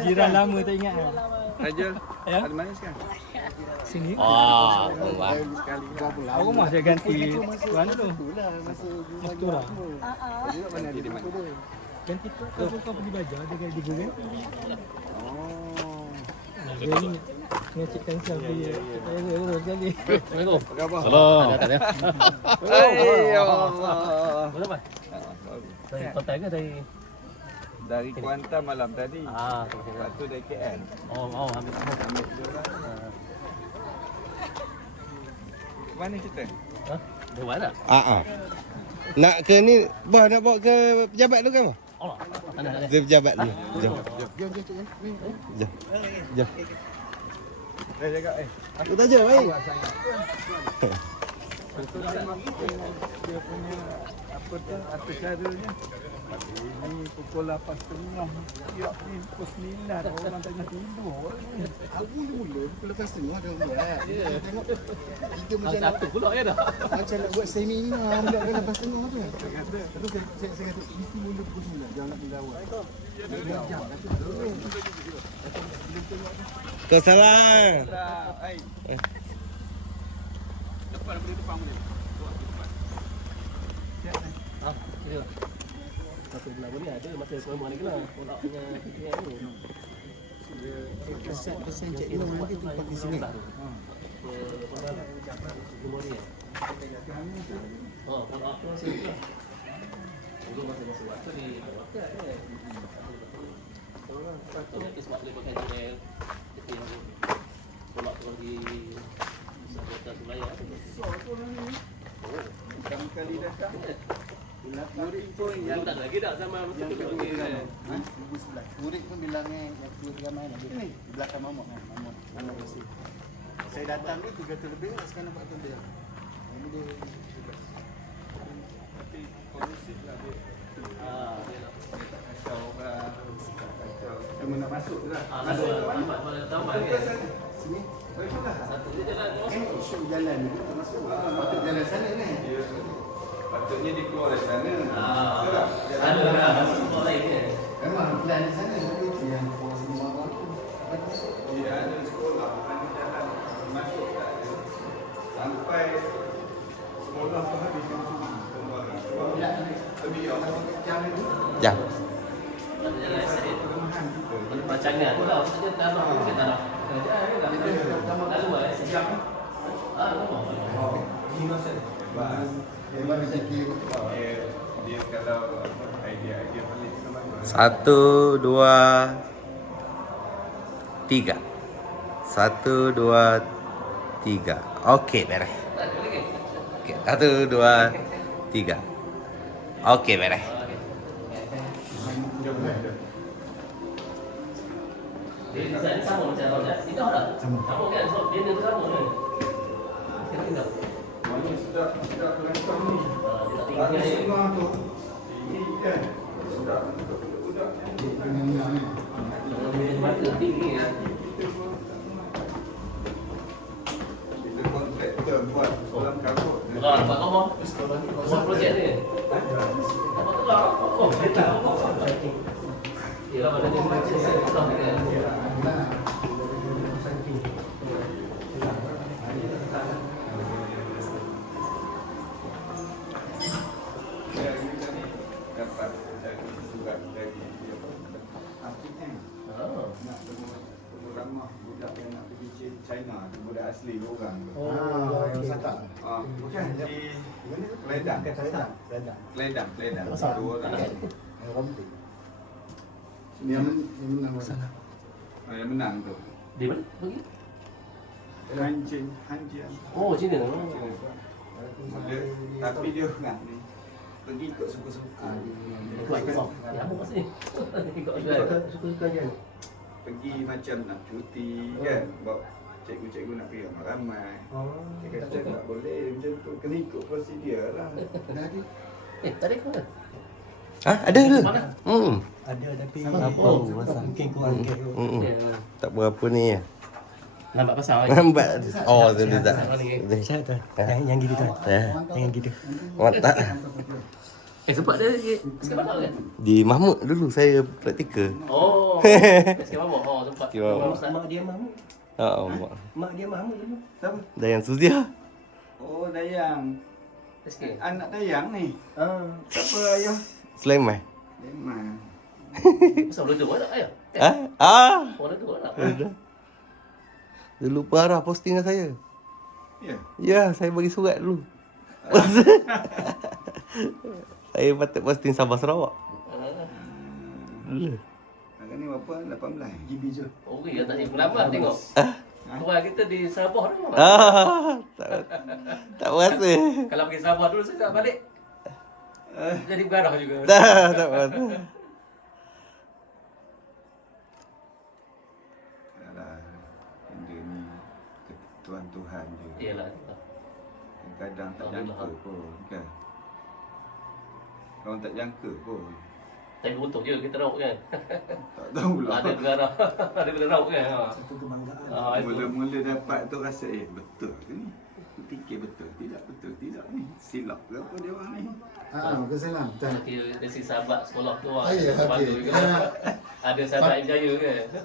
Jiran lama tak ingat. Raja, Ya? ada mana sekarang? Sini. Wah, Aku rumah saya ganti. Mana tu? Mastura. Ganti di mana? Ganti tu kau pergi baca dia kali di Google. Oh. Dia ni ngecekkan selfie. Kita urus sekali. Assalamualaikum. Apa khabar? Salam. Hai Allah. Berapa? Dari pantai ke dari? Dari Kuantan malam tadi. Terima Lepas tu dari KL. Oh, ambil. Ambil diorang. Mana kita? Dia mana? Nak ke ni, bah nak bawa ke pejabat tu kan, bah? Oh, ada. Dia pejabat dulu. Jom. Jom. Dah jaga Tu taja baik. Betul dia punya apa tu atas caranya. Ini pukul 8.30. Siap ni pukul 9 orang tengah tidur. Aku mula pukul lepas tengah dah buat. Tengok kita macam nak Satu pula ya dah. macam nak buat seminar budak kan lepas tengah tu. Terus saya kata mesti mula pukul 9 jangan nak bila awal. Kau salah. Ai. Depan boleh depan boleh. Kira. Satu belah boleh ada masa kau mana kena. Kolak punya yang tu. Pesan cek ni nanti tempat di sini. Memori. Oh, kalau aku sini. Dulu masa waktu di hotel kan. Kalau kita sebab boleh pakai gel. Kita yang kolak tu di hotel Sulaya tu. Pertama kali datang. Murid pun Yang tak ada lagi tak sama masa tu lagi kan. Murid pun bilangnya yang keluar ramai lagi. Di belakang mamuk kan. Mamuk bersih. Saya datang ni 3 lebih sekarang nampak tu dia. Ini dia tapi kondusif lah dia. Kacau orang. Kacau. Cuma nak masuk je lah. Masuk tempat pada tambah kan. sini. Satu je jalan tu. Isu jalan ni kita masuk. Patut jalan sana ni. Patutnya dia keluar dari sana. Ada lah, sekolah lain kan. Memang plan di sana itu yang for semua orang tu. Tidak ada sekolah, ada jalan masuk tak ada. Sampai sekolah tu habis jam 7 pembuaran. Lebih jauh. Jam. Ada jalan saya. Kelemahan kita. Pacangan tu lah, maksudnya tanah tu kita tanah. Kerja kan. Lalu lah, sejam. Bas. Memang rezeki. Dia kalau idea-idea pelik kita bangun. 1, 2, 3. 1, 2, 3. Okey, beres. Okey, 1, 2, 3. Okey, beres. Dia design sama macam Rojak. Itu ada. Sama kan? So dia tu sama kan? Kita tinggal. Mana sudah perancang ni. Dia tak Ada tinggal ni. semua tu. Ini kan sudah untuk budak-budak ni. Mata tinggi kan? Kita kontraktor buat dalam kabut. Bukan, buat kamu. Buat projek ni. Apa tu lah? Oh, kereta. Yalah, pada dia macam saya tahu kan. Saya ni tadi dapat dari surat dari dia arkitek nak temu ramah budak yang nak pergi China tu, budak asli orang tu. Yang Osaka. Bukan di Keledang. Keledang. Dua orang. Yang Rompi. Yang menang sana. Yang menang tu. Di mana? Pergi? Hanjian. Oh, Cina. Tapi dia orang ni pergi ikut suka-suka. Kuat ke? Ya, apa pasal ni? Ikut suka-suka je. Pergi macam nak cuti kan, bawa cikgu-cikgu nak pergi ramai-ramai. Dia kata tak boleh macam tu, kena ikut prosedur lah. Tadi ke mana? Ada. Ada tapi Apa? mungkin kurang. Tak berapa ni. Lambat pasang lagi. Lambat. Oh, tu tak. Saya tu. Yang gitu tu. Yang gitu. Mantap. Sebab dia sikit banyak kan? Di Mahmud dulu saya praktikal. Oh. Sikit banyak. Oh, tempat. Sikit banyak. Mak dia Mahmud. Mak. Mak dia Mahmud dulu. Siapa? Dayan Suzia. Oh, Dayang. Sikit. Anak Dayang ni. Siapa ayah? Sulaiman. Memang. Pasal boleh tu tak ayah? Boleh tu tak? Dulu parah postingan saya. Ya. Ya, saya bagi surat dulu. Saya patut posting Sabah Sarawak. Dulu. Agak ni berapa? 18 GB je. Oh, ya tak ni. Kenapa tengok? Tuan kita di Sabah tu. Tak berasa. Kalau pergi Sabah dulu saya tak balik. Jadi bergarah juga. Tak berasa. Alah, benda ni Tuhan je. Iyalah. Kadang tak jangka pun kan. Orang tak jangka pun. Tapi beruntung je kita rauk kan. Tak tahulah. Ada bergarah. Ada benda rauk kan. Satu kebanggaan. Itu. Mula-mula dapat tu rasa betul ke ni? Aku fikir betul tidak ni. Silap ke apa dia orang ni? Kesalam. Dari sahabat sekolah tu Ah, ya, okey. Ada sahabat Jaya kan.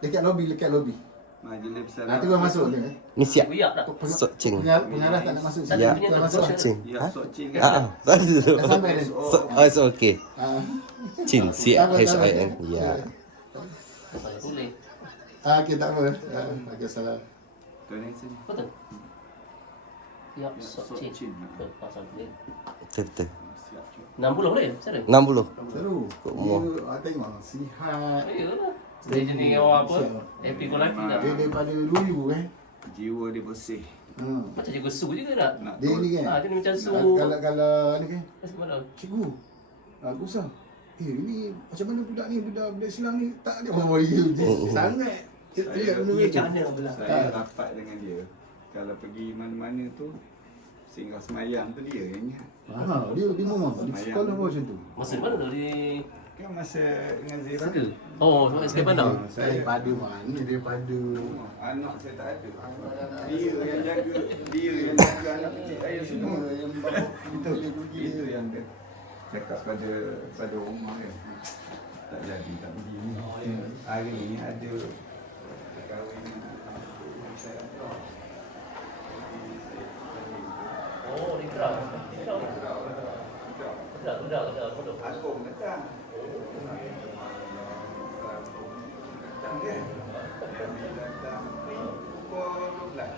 Dekat lobi. Majlis besar. Tu kan masuk dia. Ni siap. Biar tak. Sok cing. Pengarah tak nak masuk. Ya, Tu kan masuk. Sok cing. Ya, sok cing Tak ada. Dah sampai dah. It's okay. Cin, C-H-I-N. Ya. Saya boleh. Okey, tak apa. Okey, salah. Tu ni sini. Betul. Ya, sok Sok cik. cing. Pasal boleh. Betul. Siap je. 60 boleh? Serius? 60. Seru. Kok umur? Dia tengok sihat. Iyalah. Dia jadi orang apa? Happy go lucky tak? Dia daripada dulu kan. Jiwa dia bersih. Macam cikgu Su juga tak? Nak Dia ni kan. Dia ni macam Su. Kalau ni kan. Macam mana? Cikgu. Aku sah. Ini macam mana budak ni, budak Silang ni tak ada. Oh, ya je. Sangat. Dia Macam mana pula? Saya rapat dengan dia. Kalau pergi mana-mana tu, singgah semayang tu dia yang ingat. Dia memang di sekolah pun macam tu. Masa mana tu? Di Kan masa dengan Zira. Suka? Oh, sekarang pandang? Daripada mana? Daripada Anak saya tak ada. Dia yang jaga anak kecil saya semua. Itu yang dia cakap pada rumah kan. Tak jadi, tak begini. Hari ni ada kahwin saya. Oh, di Kerang. Kerang. Agung datang. Datang kan? Datang pukul 12.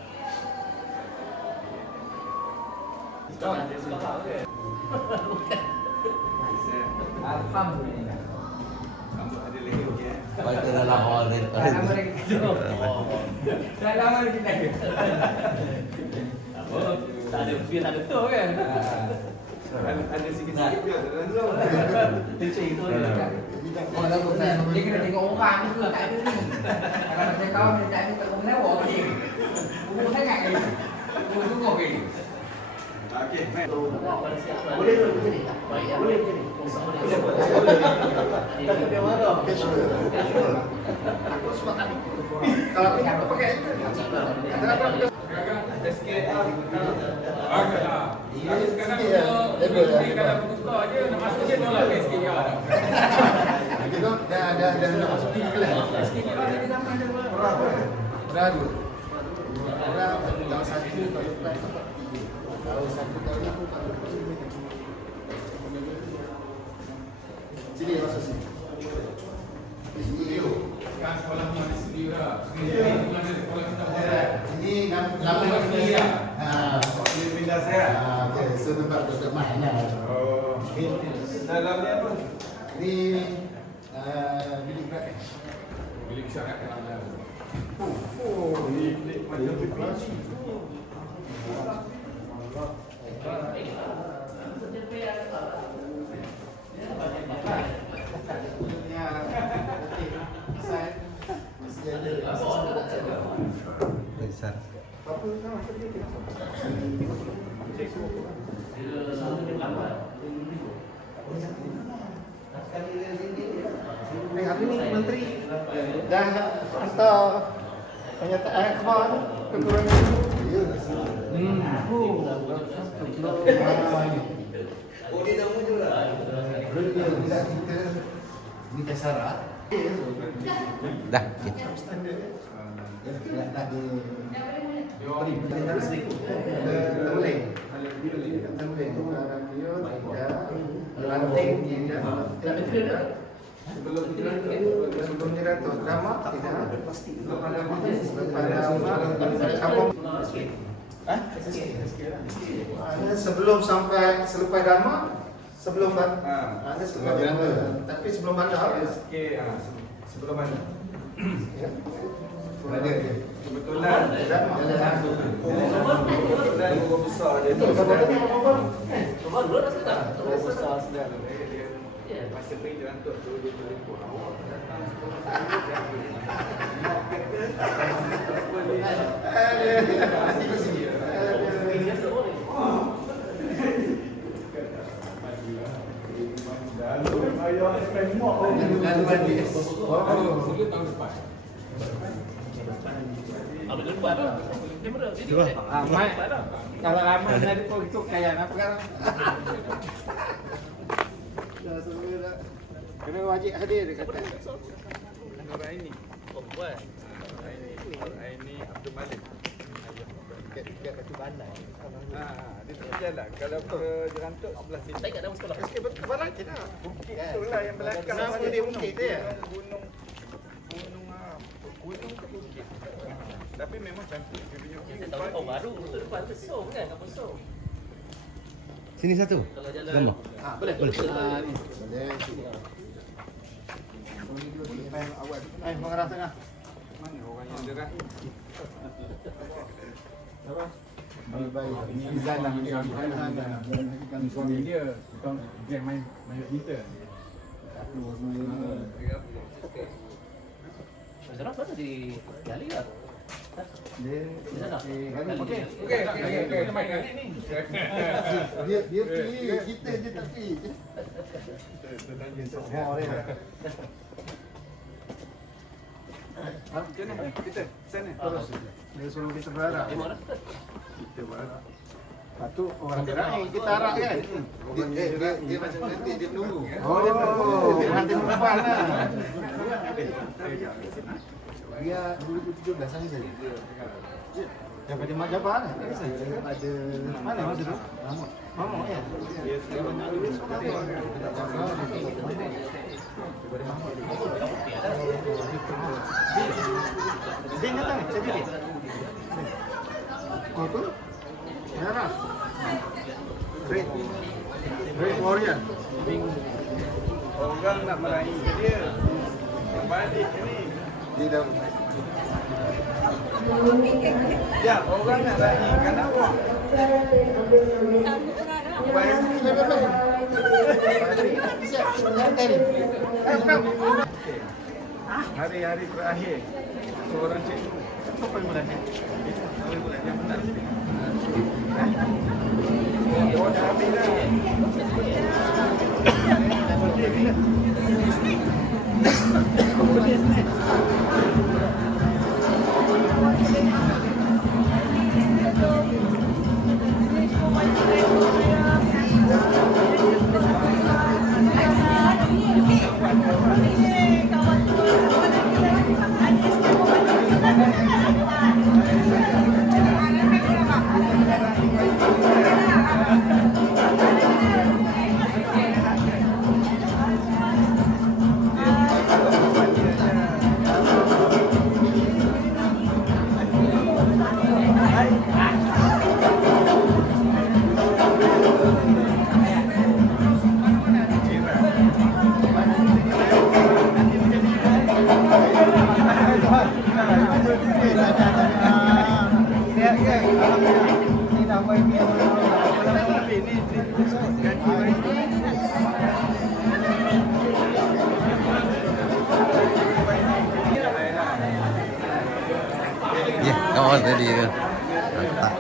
Alhamdulillah. Rambut ada leher je. Baca dalam hall ni. Dah lama lagi kita. Tak ada feel, tak ada tu kan? Ada sikit-sikit dia dalam tu. Macam itu je. Oh, lagu dia kena tengok orang tu tak ada ni. Kalau macam kawan dia tak ada tak boleh lewat ni. Umur sangat ni. Umur tunggu ni. Okey, baik. Boleh tu begini? Baik, boleh begini. tak ada mana. Casual. Aku semua tak ni. Kalau apa pakai itu. Ada sikit. Kita dah nak masuk kelas. Berapa? Tahun satu, tahun lepas. Tahun satu, tahun itu, tahun sini masuk sini. Kan sekolah mana sendiri lah. Ini nama dia. Dia pindah saya. Okey, so tempat untuk main lah. Oh. Dalam ni apa? Ini bilik belakang. Bilik syarat kan ada. Oh, ni macam tu. Besar. Hari ni menteri dah hantar Kenyataan ke bawah tu. Kekurangan tu. Ya. Oh, dia nama je lah. Bila kita ni kasara. Dah. Sebelum sampai selepas Dharma, sebelum Ah. selepas Dharma, tapi sebelum bandar. Okey, sebelum mana? Ada. Kebetulan Dharma. kebetulan guru besar dia tu Baru dah sedar. guru besar sedang dia masa pergi jerantuk tu dia telefon awak datang Mula tahun depan. Apa tu buat tu? Kamera. Cuba. Mak, kalau lama dari itu kayak apa kan? Kena wajib hadir dia kata. Nur Aini Oh, buat. Nur Aini Abdul Malik Dekat Batu Bandar. dia tak jalan kalau ke jerantuk sebelah sini Tak ingat nama sekolah. Kepala kita bukit tu lah yang belakang Nama dia bukit tu ya? gunung ke bukit tapi memang cantik dia punya Kita tahu kau baru tu depan tu Som kan, kapal Som. Sini satu. Kalau jalan. Gambar. Boleh. Boleh. Mengarah tengah. mana orang yang derah Baik. Ini Izan lah. Suami dia bukan game main kita. Sekarang mana di Gali lah. Di sana. Okey. Kita main kali ni. Dia pilih kita je tapi. Oh, dia. macam mana kita sana Terus. Dia suruh kita berharap. Di mana? kita berharap Lepas tu orang gerak ni kita harap kan. dia macam nanti dia tunggu Oh, dia nanti depan lah. Dia 2017 sana saja. Daripada Mak Jabar lah. Daripada mana masa tu? Mamuk ya? dia sekarang nak lulus Dia datang ni, saya pilih. Oh tu? Merah. Great Warrior. orang nak meraih ke dia balik ke ni Dia dah ya orang nak raihkan awak hari-hari terakhir seorang cikgu apa yang mulai? hari bulan yang benar oh dah habis dah Ya, kawan tadi ke. Tak.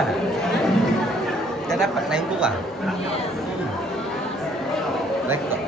dapat. Dah dapat lain kurang. Rekod.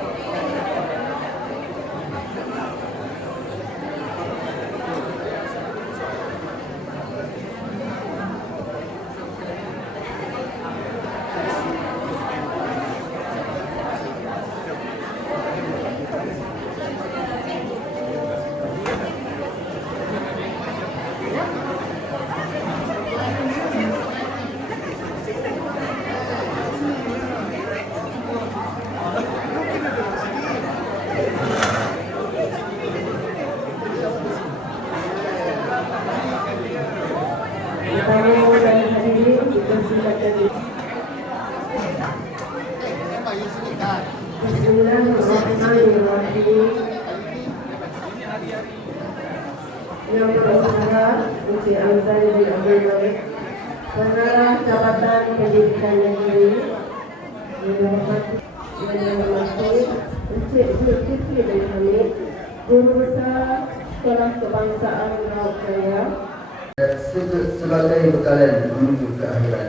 Yang berusaha Encik Amzal bin Abdul Malik, Pengarah Jabatan Pendidikan Negeri, yang dihormati Encik Zulkifli bin Hamid, Guru Besar Sekolah Kebangsaan Laut Jaya. Sebagai bekalan menuju ke akhirat,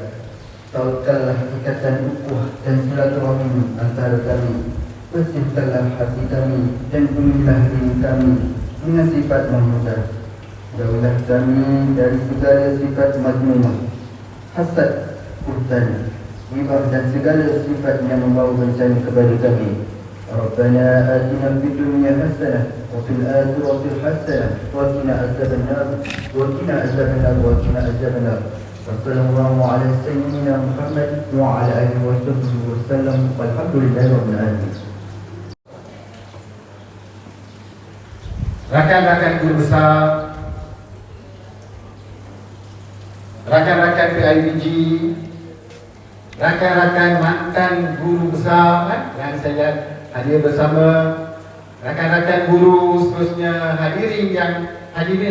tautanlah ikatan ukhuwah dan silaturahmi antara kami. Bersihkanlah hati kami dan penuhilah diri kami dengan sifat mahmudah. Jauhlah kami dari segala sifat mazmumah, hasad, huttan, ghibah dan segala sifat yang membawa bencana kepada kami. Rabbana atina fid dunya hasanah wa fil akhirati hasanah wa qina adzabannar wa qina adzabannar wa qina adzabannar. Sallallahu ala sayyidina Muhammad wa ala alihi wa sahbihi wa sallam. Walhamdulillahi rabbil alamin. Rakan-rakan guru besar, rakan-rakan PIBG, rakan-rakan mantan guru besar yang saya hadir bersama, rakan-rakan guru seterusnya, hadirin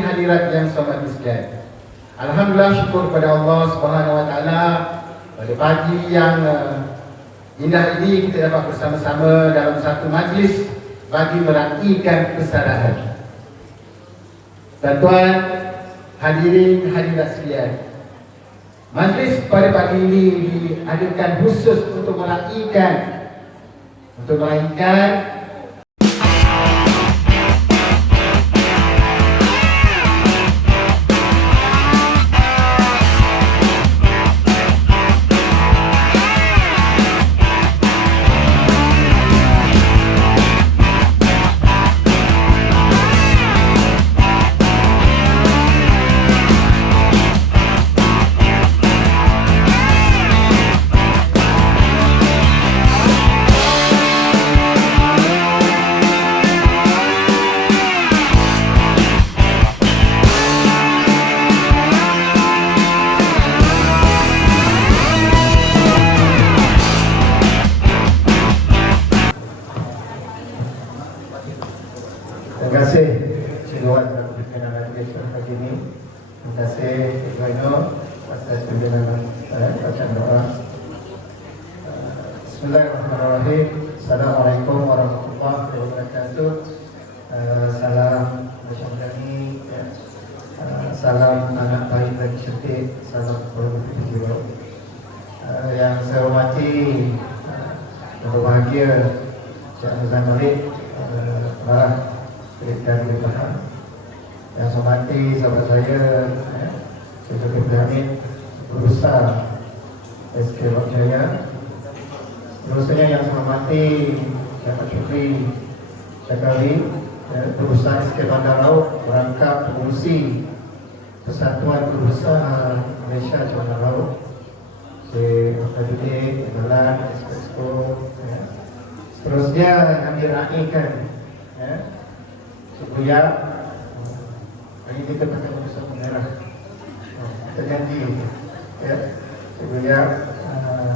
hadirat yang selamat sekalian. Alhamdulillah, syukur kepada Allah Subhanahu Wa Taala pada pagi yang indah ini kita dapat bersama-sama dalam satu majlis bagi meraihkan persaudaraan. Tuan-tuan, hadirin hadirat sekalian, majlis pada pagi ini diadakan khusus untuk meraihkan Terima kasih Cik Luan telah berkenan majlis pagi ini. Terima kasih Cik Zainul atas pimpinan bacaan doa. Bismillahirrahmanirrahim. Assalamualaikum warahmatullahi wabarakatuh. Salam bersyukur, salam anak baik dan cantik, salam berjiwa. Yang saya hormati, berbahagia Cik Amzal Malik, Marah Pendidikan Negeri. Yang saya hormati sahabat saya, Cik Zulkifli Hamid, Guru Besar SK Laut Jaya. Seterusnya yang saya hormati Cik Ahmad Syukri Syakari, Guru Besar SK Bandar Laut, merangkap pengurusi Persatuan Guru Besar Malaysia Bandar Laut, Cik Ahmad Malan, SK. Seterusnya yang diraihkan Buya, hari ini kita akan bersama merah. Kita janji, ya, Buya.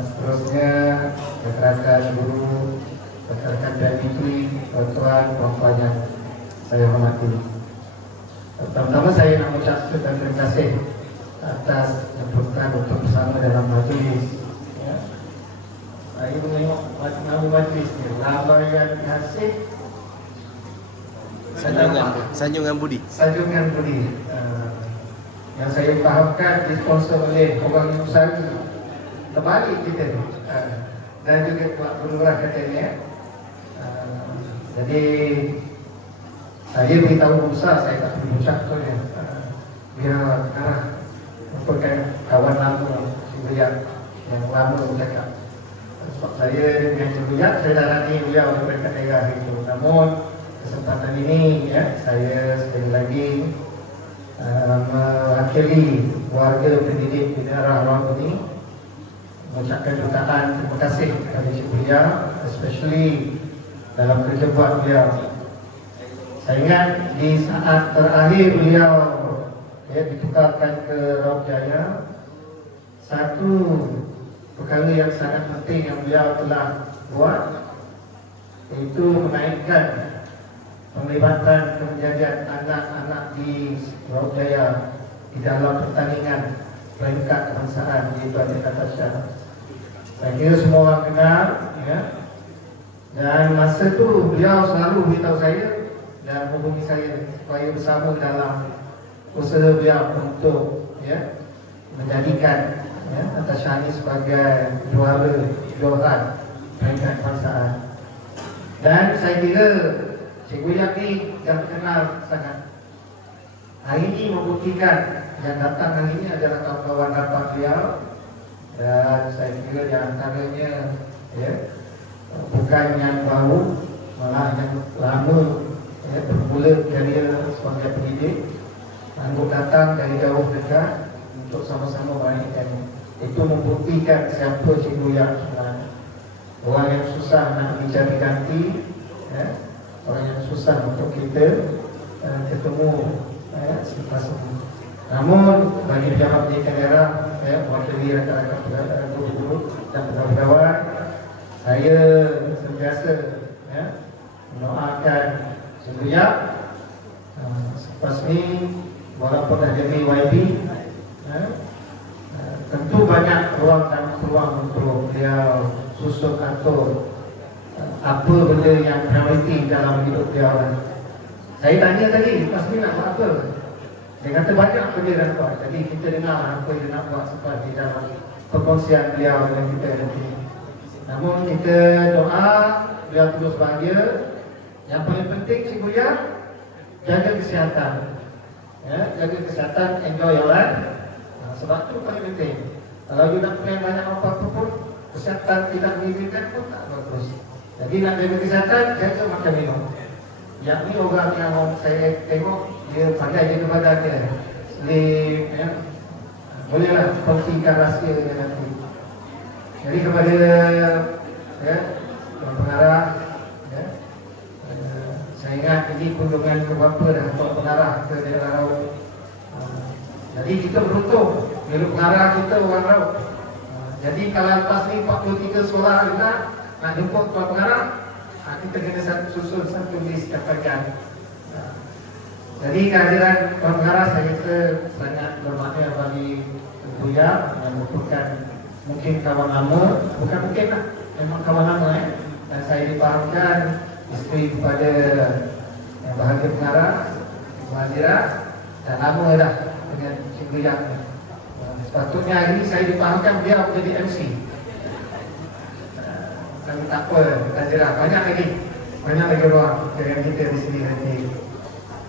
Seterusnya rekan-rekan guru, rekan-rekan PIBG, tuan-tuan, puan-puan yang saya hormati. Pertama-tama saya nak mengucapkan terima kasih atas jemputan untuk bersama dalam majlis. Ya. Saya menengok nama majlis ni, Labayan Kasih. Sanjungan Budi. Sanjungan Budi. yang saya fahamkan disponsor oleh orang yang usaha terbalik kita dan juga Pak Lurah katanya. Jadi saya beritahu besar, saya tak perlu ucap tu ya. Dia merupakan kawan lama Cibuyat yang lama bercakap. Sebab saya dengan Cibuyat, saya dah lalui beliau daripada daerah itu. Namun kesempatan ini ya, saya sekali lagi mewakili warga pendidik di daerah Rawang ini mengucapkan jutaan terima kasih kepada Cibuyat, especially dalam kerja buat beliau. Saya ingat di saat terakhir beliau ditukarkan ke Rawang Jaya, satu perkara yang sangat penting yang beliau telah buat iaitu menaikkan penglibatan penjajahan anak-anak di Rawang Jaya di dalam pertandingan peringkat kebangsaan di Adik Natasha. Saya kira semua orang kenal ya. Dan masa tu beliau selalu beritahu saya dan hubungi saya supaya bersama dalam usaha beliau untuk ya, menjadikan ya, Natasha ini sebagai juara joran peringkat kebangsaan. Dan saya kira Cikgu Yap ni yang terkenal sangat. Hari ini membuktikan yang datang hari ini adalah kawan-kawan rapat beliau. Dan saya kira di antaranya ya, bukan yang baru, malah yang lama ya, bermula karier sebagai pendidik. Anggota datang dari jauh dekat untuk sama-sama baikkan. Itu membuktikan siapa Cikgu Yap sebenarnya. Orang yang susah nak dicari ganti ya, orang yang susah untuk kita ketemu selepas ini. Namun bagi pejabat pendidikan daerah ya, mewakili rakan-rakan guru-guru dan pegawai, saya sentiasa ya, mendoakan Cikgu Yap selepas ini walaupun dah jadi YB ya, tentu banyak ruang dan peluang untuk dia susun atur apa benda yang prioriti dalam hidup dia. Saya tanya tadi, lepas ni nak buat apa? Dia kata banyak apa dia nak buat. Jadi kita dengar apa dia nak buat sebab di dalam perkongsian beliau dengan kita nanti. Namun kita doa beliau terus bahagia. Yang paling penting Cikgu Yap, jaga kesihatan ya, jaga kesihatan, enjoy your life. Sebab tu paling penting. Kalau you nak plan banyak apa-apa pun, kesihatan tidak mengizinkan pun tak bagus. Jadi nak jaga kesihatan, jaga makan minum. Yang ni orang yang saya tengok dia pandai jaga badan dia, slim ya. Bolehlah kongsikan rahsia dia nanti. Jadi kepada ya, pengarah ya, saya ingat ini kunjungan keberapa dah untuk pengarah ke daerah Rawang. Jadi kita beruntung bila pengarah kita orang Rawang. Jadi kalau lepas ni 43 sekolah juga nak jemput tuan pengarah, kita kena susun satu list dapatkan. Jadi kehadiran tuan pengarah saya kira sangat bermakna bagi Cikgu Yap dan merupakan mungkin kawan lama, bukan mungkin lah, memang kawan lama Dan saya dipahamkan isteri kepada bahagia pengarah, Mahadira, dan lama dah dengan Cikgu Yap. Sepatutnya hari ini saya dipahamkan beliau menjadi MC. Tapi tak apa, Mahadira, banyak lagi ruang dengan kita di sini nanti.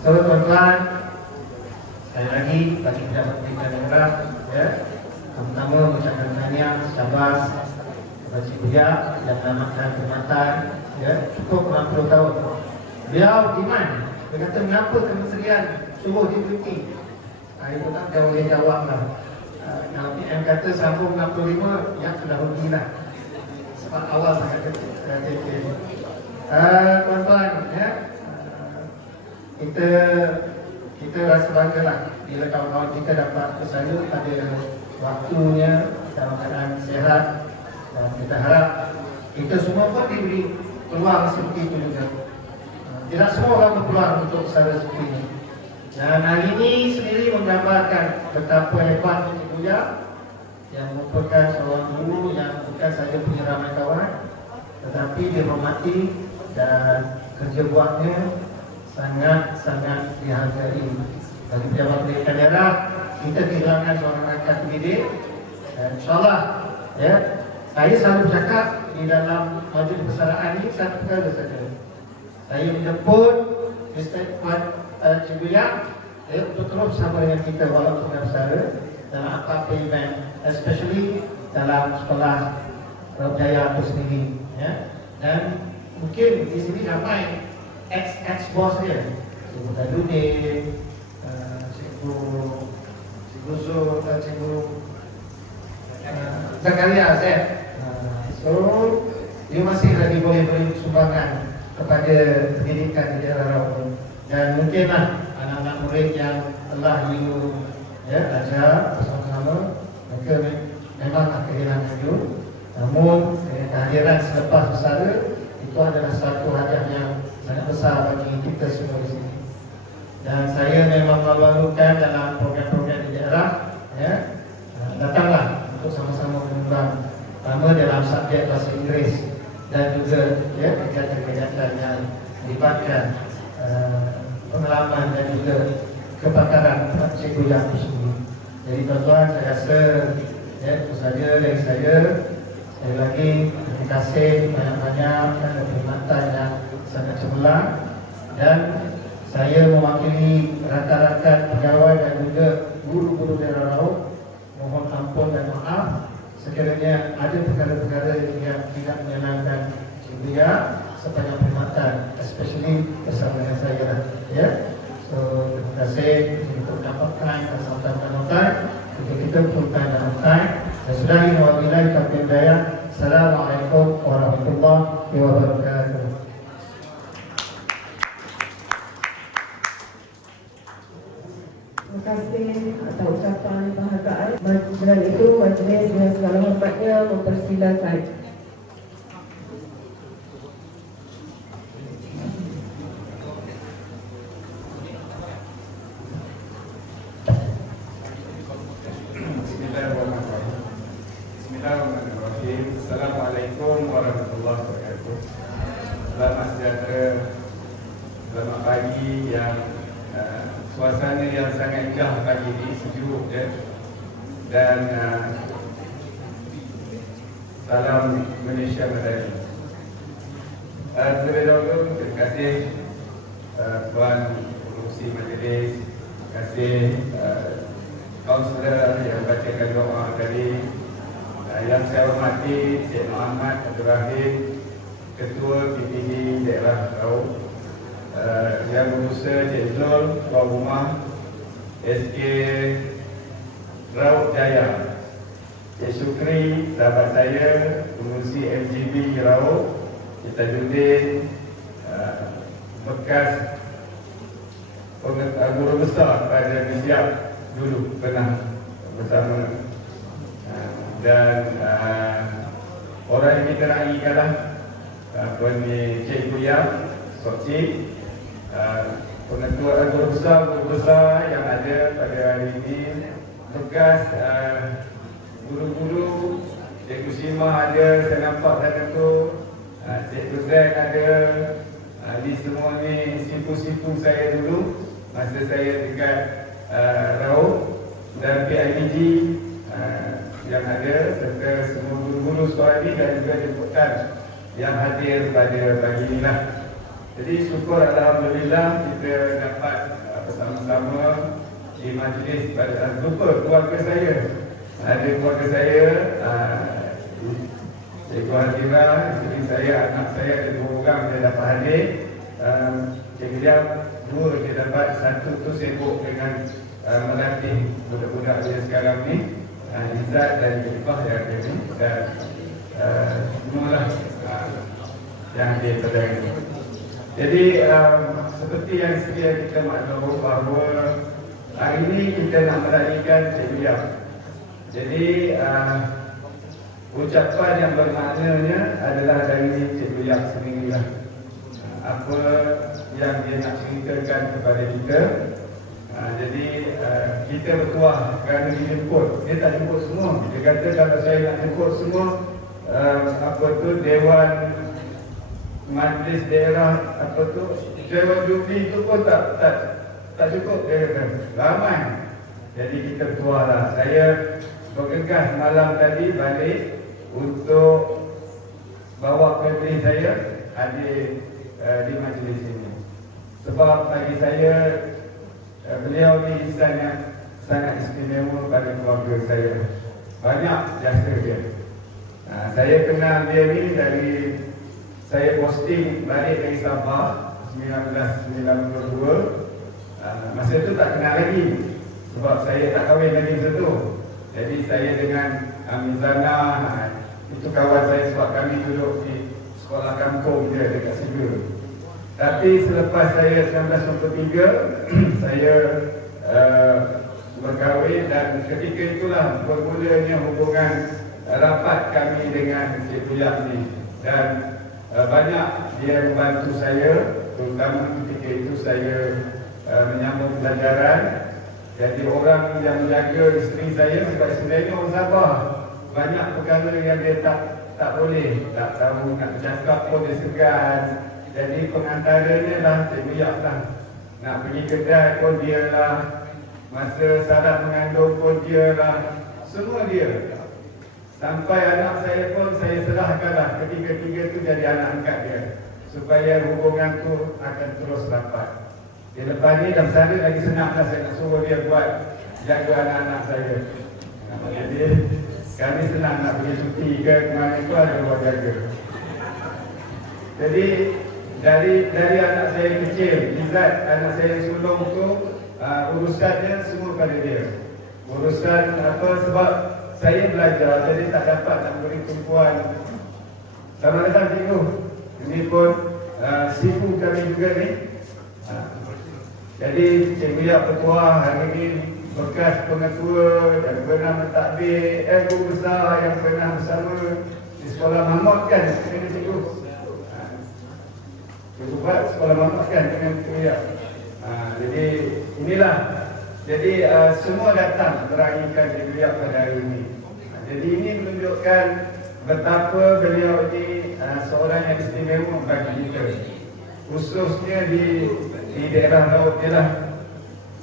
So tuan-tuan, sekali lagi bagi pejabat pendidikan daerah ya, pertama mengucapkan tahniah syabas kepada Cikgu Yap yang menamatkan perkhidmatan ya, cukup 60 tahun. Beliau demand, dia kata mengapa kementerian suruh dia berhenti. Itu tak jauh dia jawab lah. Kalau PM kata sambung 65, yang sudah rugi lah. Sebab awal sangat kecil. Tuan-tuan ya, kita rasa bangga lah bila kawan-kawan kita dapat bersama pada waktunya dalam keadaan sehat, dan kita harap kita semua pun diberi peluang seperti itu juga. Tidak semua orang berpeluang untuk usaha seperti ini. Dan hari ini sendiri menggambarkan betapa hebat Cikgu Yap yang merupakan seorang guru yang bukan saja punya ramai kawan, tetapi dihormati dan kerja buatnya sangat-sangat dihargai bagi pejabat pendidikan daerah, kita kehilangan seorang rakyat pendidik. Dan insyaAllah, ya, saya selalu bercakap di dalam majlis persaraan ini satu perkara saja. Saya menjemput Mr. Ikhwan Cikgu Yang untuk terus bersama dengan kita walaupun bersara dalam apa-apa event, especially dalam sekolah Jaya itu sendiri, ya. Dan mungkin di sini ramai ex-boss dia, Cikgu Tadudin, Cikgu Zul, Cikgu Zakaria, so dia masih lagi boleh beri sumbangan kepada pendidikan di daerah Raut. Dan mungkinlah anak-anak murid yang telah you ajar bersama-sama, mereka memang kehilangan you. Namun kehadiran selepas bersara itu adalah satu hajat yang sangat besar bagi kita semua di sini. Dan saya memang melalukan dalam program-program di daerah, ya, datanglah untuk sama-sama menyumbang, pertama dalam subjek bahasa Inggeris dan juga, ya, kegiatan-kegiatan yang melibatkan pengalaman dan juga kepakaran Cikgu Yang itu sendiri. Jadi tuan-tuan, saya rasa, ya, itu saja dari saya. Sekali lagi, terima kasih banyak-banyak atas perkhidmatan yang sangat cemerlang. Dan saya mewakili rakan-rakan pegawai dan juga guru-guru daerah Raut, mohon ampun dan maaf sekiranya ada perkara-perkara yang tidak menyenangkan Cikgu Yang sepanjang perkhidmatan, especially bersama dengan saya, ya. So, terima kasih untuk dapat time dan sampai-sampai untuk kita full time dan on time. Dan sudah ini wabillahi taufiq wal hidayah. Assalamualaikum warahmatullahi wabarakatuh. Terima kasih atas ucapan penghargaan. Dengan itu, majlis dengan segala hormatnya mempersilakan. Bismillahirrahmanirrahim. Assalamualaikum warahmatullahi wabarakatuh. Selamat sejahtera, selamat pagi yang suasana yang sangat indah pagi ini, sejuk, ya. Dan salam Malaysia Madani. Terlebih dahulu, terima kasih Tuan Pengerusi Majlis, terima kasih kaunselor yang bacakan doa tadi, yang saya hormati Cik Muhammad Abdul Rahim, Ketua PPD Daerah Raut, yang berusaha Cik Zul, Tuan Rumah SK Raut Jaya, Cik Syukri, sahabat saya, pengurusi MGB Raut, Cik Tajudin, bekas guru besar pada Misiap dulu pernah bersama, dan orang yang kita raikanlah Puan Cikgu Yang, Sokcik, pengetua guru besar yang ada pada hari ini, bekas guru-guru, Cikgu Sima ada, saya nampak sana tu, Cikgu Zain ada, di semua ni sifu-sifu saya dulu masa saya dekat Raut, dan PIBG yang ada, serta semua guru-guru sekolah ini dan juga jemputan yang hadir pada pagi ini lah. Jadi syukur alhamdulillah kita dapat bersama-sama di majlis pada lupa keluarga saya. Ada keluarga saya, Cikgu Hadira, isteri saya, anak saya, ada 2 orang saya dapat hadir. Cikgu Yang 2 dia dapat, 1 tu sibuk dengan melatih budak-budak dia sekarang ni, Izzat dan Ifah yang ada ni, dan semualah yang hadir pada hari ini. Jadi seperti yang sedia kita maklum bahawa hari ini kita nak meraihkan Cikgu Yang. Jadi ucapan yang bermaknanya adalah dari Cikgu Yang sendirilah. Apa yang dia nak ceritakan kepada kita. Jadi kita bertuah kerana dijemput. Dia tak jemput semua. Dia kata kalau saya nak jemput semua, apa tu, Dewan Majlis Daerah, apa tu, Dewan Jubli tu pun tak tak cukup, dia kata ramai. Jadi kita keluarlah. Saya bergegas malam tadi balik untuk bawa family saya hadir di majlis ini. Sebab bagi saya beliau ni insan yang sangat istimewa pada keluarga saya. Banyak jasa dia. Saya kenal dia ni dari saya posting balik dari Sabah 1992. Masa tu tak kenal lagi sebab saya tak kahwin lagi masa tu. Jadi saya dengan Amizana, itu kawan saya sebab kami duduk di sekolah kampung je dekat Sigur. Tapi selepas saya 1993 saya berkahwin dan ketika itulah bermulanya hubungan rapat kami dengan Cik Buyak ni. Dan banyak dia membantu saya, terutama ketika itu saya menyambung pelajaran. Jadi orang yang menjaga isteri saya sebab isteri ini orang Sabah. Banyak perkara yang dia tak boleh, tak tahu nak bercakap pun dia segan. Jadi pengantaranya lah Cik Buyak lah. Nak pergi kedai pun dia lah. Masa syarat mengandung pun dia lah. Semua dia. Sampai anak saya pun saya serahkan lah. Ketiga-tiga tu jadi anak angkat dia. Supaya hubungan tu akan terus rapat. Di depan ni dah sana lagi senang lah saya nak suruh dia buat jaga anak-anak saya. Jadi kami senang nak pergi cuti ke kemana tu ada buat jaga. Jadi dari anak saya kecil, Izzat, anak saya sulung tu urusannya semua pada dia. Urusan apa sebab saya belajar jadi tak dapat nak beri tumpuan. Selamat datang cikgu. Ini pun sifu kami juga ni. Jadi Cik Buyak Ketua hari ini bekas pengetua dan pernah mentadbir guru besar yang pernah bersama di Sekolah Mahmud kan dengan cikgu. Cikgu buat Sekolah Mahmud kan dengan Cik Buyak. Jadi inilah. Jadi semua datang meraihkan Cik Buyak pada hari ini. Jadi ini menunjukkan betapa beliau ini seorang yang istimewa bagi kita. Khususnya di daerah laut ni lah.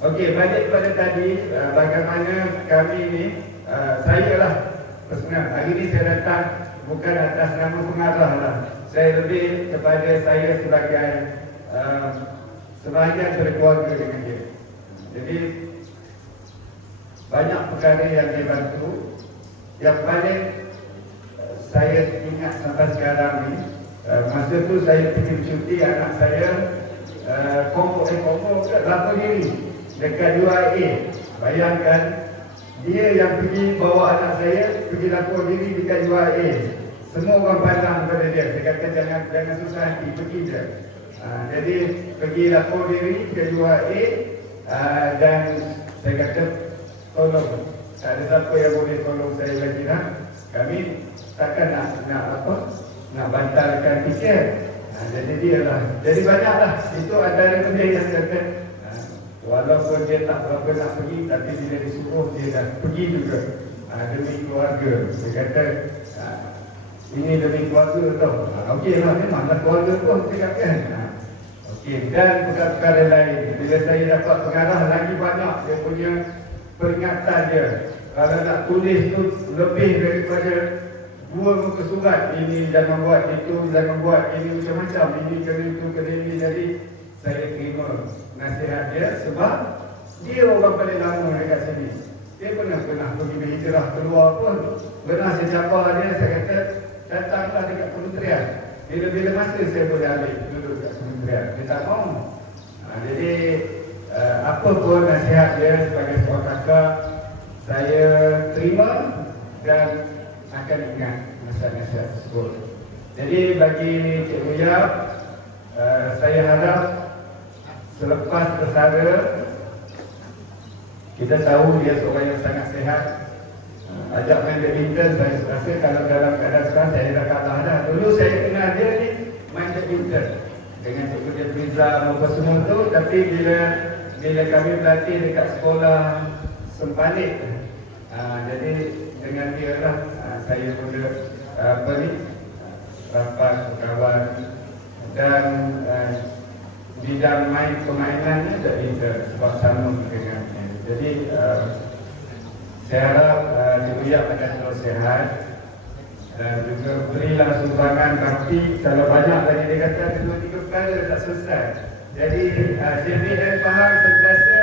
Okey, balik pada tadi bagaimana kami ni saya lah personal. Hari ni saya datang bukan atas nama pengarah lah. Saya lebih kepada saya sebagai sebahagian dari keluarga dengan dia. Jadi banyak perkara yang dia bantu. Yang paling saya ingat sampai sekarang ni, masa tu saya pergi cuti anak saya kompok lapor diri dekat UIA. Bayangkan dia yang pergi bawa anak saya pergi lapor diri dekat UIA. Semua orang pandang kepada dia. Dia kata jangan susah hati, pergi je. Jadi pergi lapor diri ke UIA dan saya kata tolong, tak ada siapa yang boleh tolong saya lagi lah. Kami takkan nak bantalkan tiket. Jadi dia lah. Jadi banyaklah. Itu antara benda yang kata walaupun dia tak berapa nak pergi, tapi bila disuruh dia dah pergi juga demi keluarga. Dia kata ini demi keluarga tau. Okey lah, memanglah keluarga pun cakap kan. Okey, dan perkara lain. Bila saya dapat pengarah lagi banyak dia punya peringatan dia. Kalau nak tulis tu lebih daripada 2 muka surat, ini jangan buat, itu jangan buat, ini macam-macam, ini kena itu, kena ini. Jadi saya terima nasihat dia sebab dia orang paling lama dekat sini. Dia pernah pergi berhijrah keluar pun. Pernah saya cabar dia, saya kata datanglah dekat kementerian. Bila-bila masa saya boleh alih duduk dekat kementerian. Dia tak mahu. Jadi apa pun nasihat dia sebagai seorang kakak, saya terima dan akan ingat nasihat-nasihat tersebut. Jadi bagi Cik Buyak, saya harap selepas bersara, kita tahu dia seorang yang sangat sihat. Ajak main badminton, saya rasa kalau dalam keadaan sekarang saya dah kalah dah. Dulu saya kenal dia ni main badminton dengan Cikgu Jefriza apa semua tu. Tapi bila kami berlatih dekat sekolah Sempalik, jadi dengan dia lah saya mula rapat berkawan. Dan bidang permainannya tak bisa sebab sama dengannya. Jadi saya harap Cikgu Yap akan terus sihat dan juga berilah sumbangan bakti. Kalau banyak lagi dia kata 2-3 perkara tak selesai. Jadi JPN Pahang sentiasa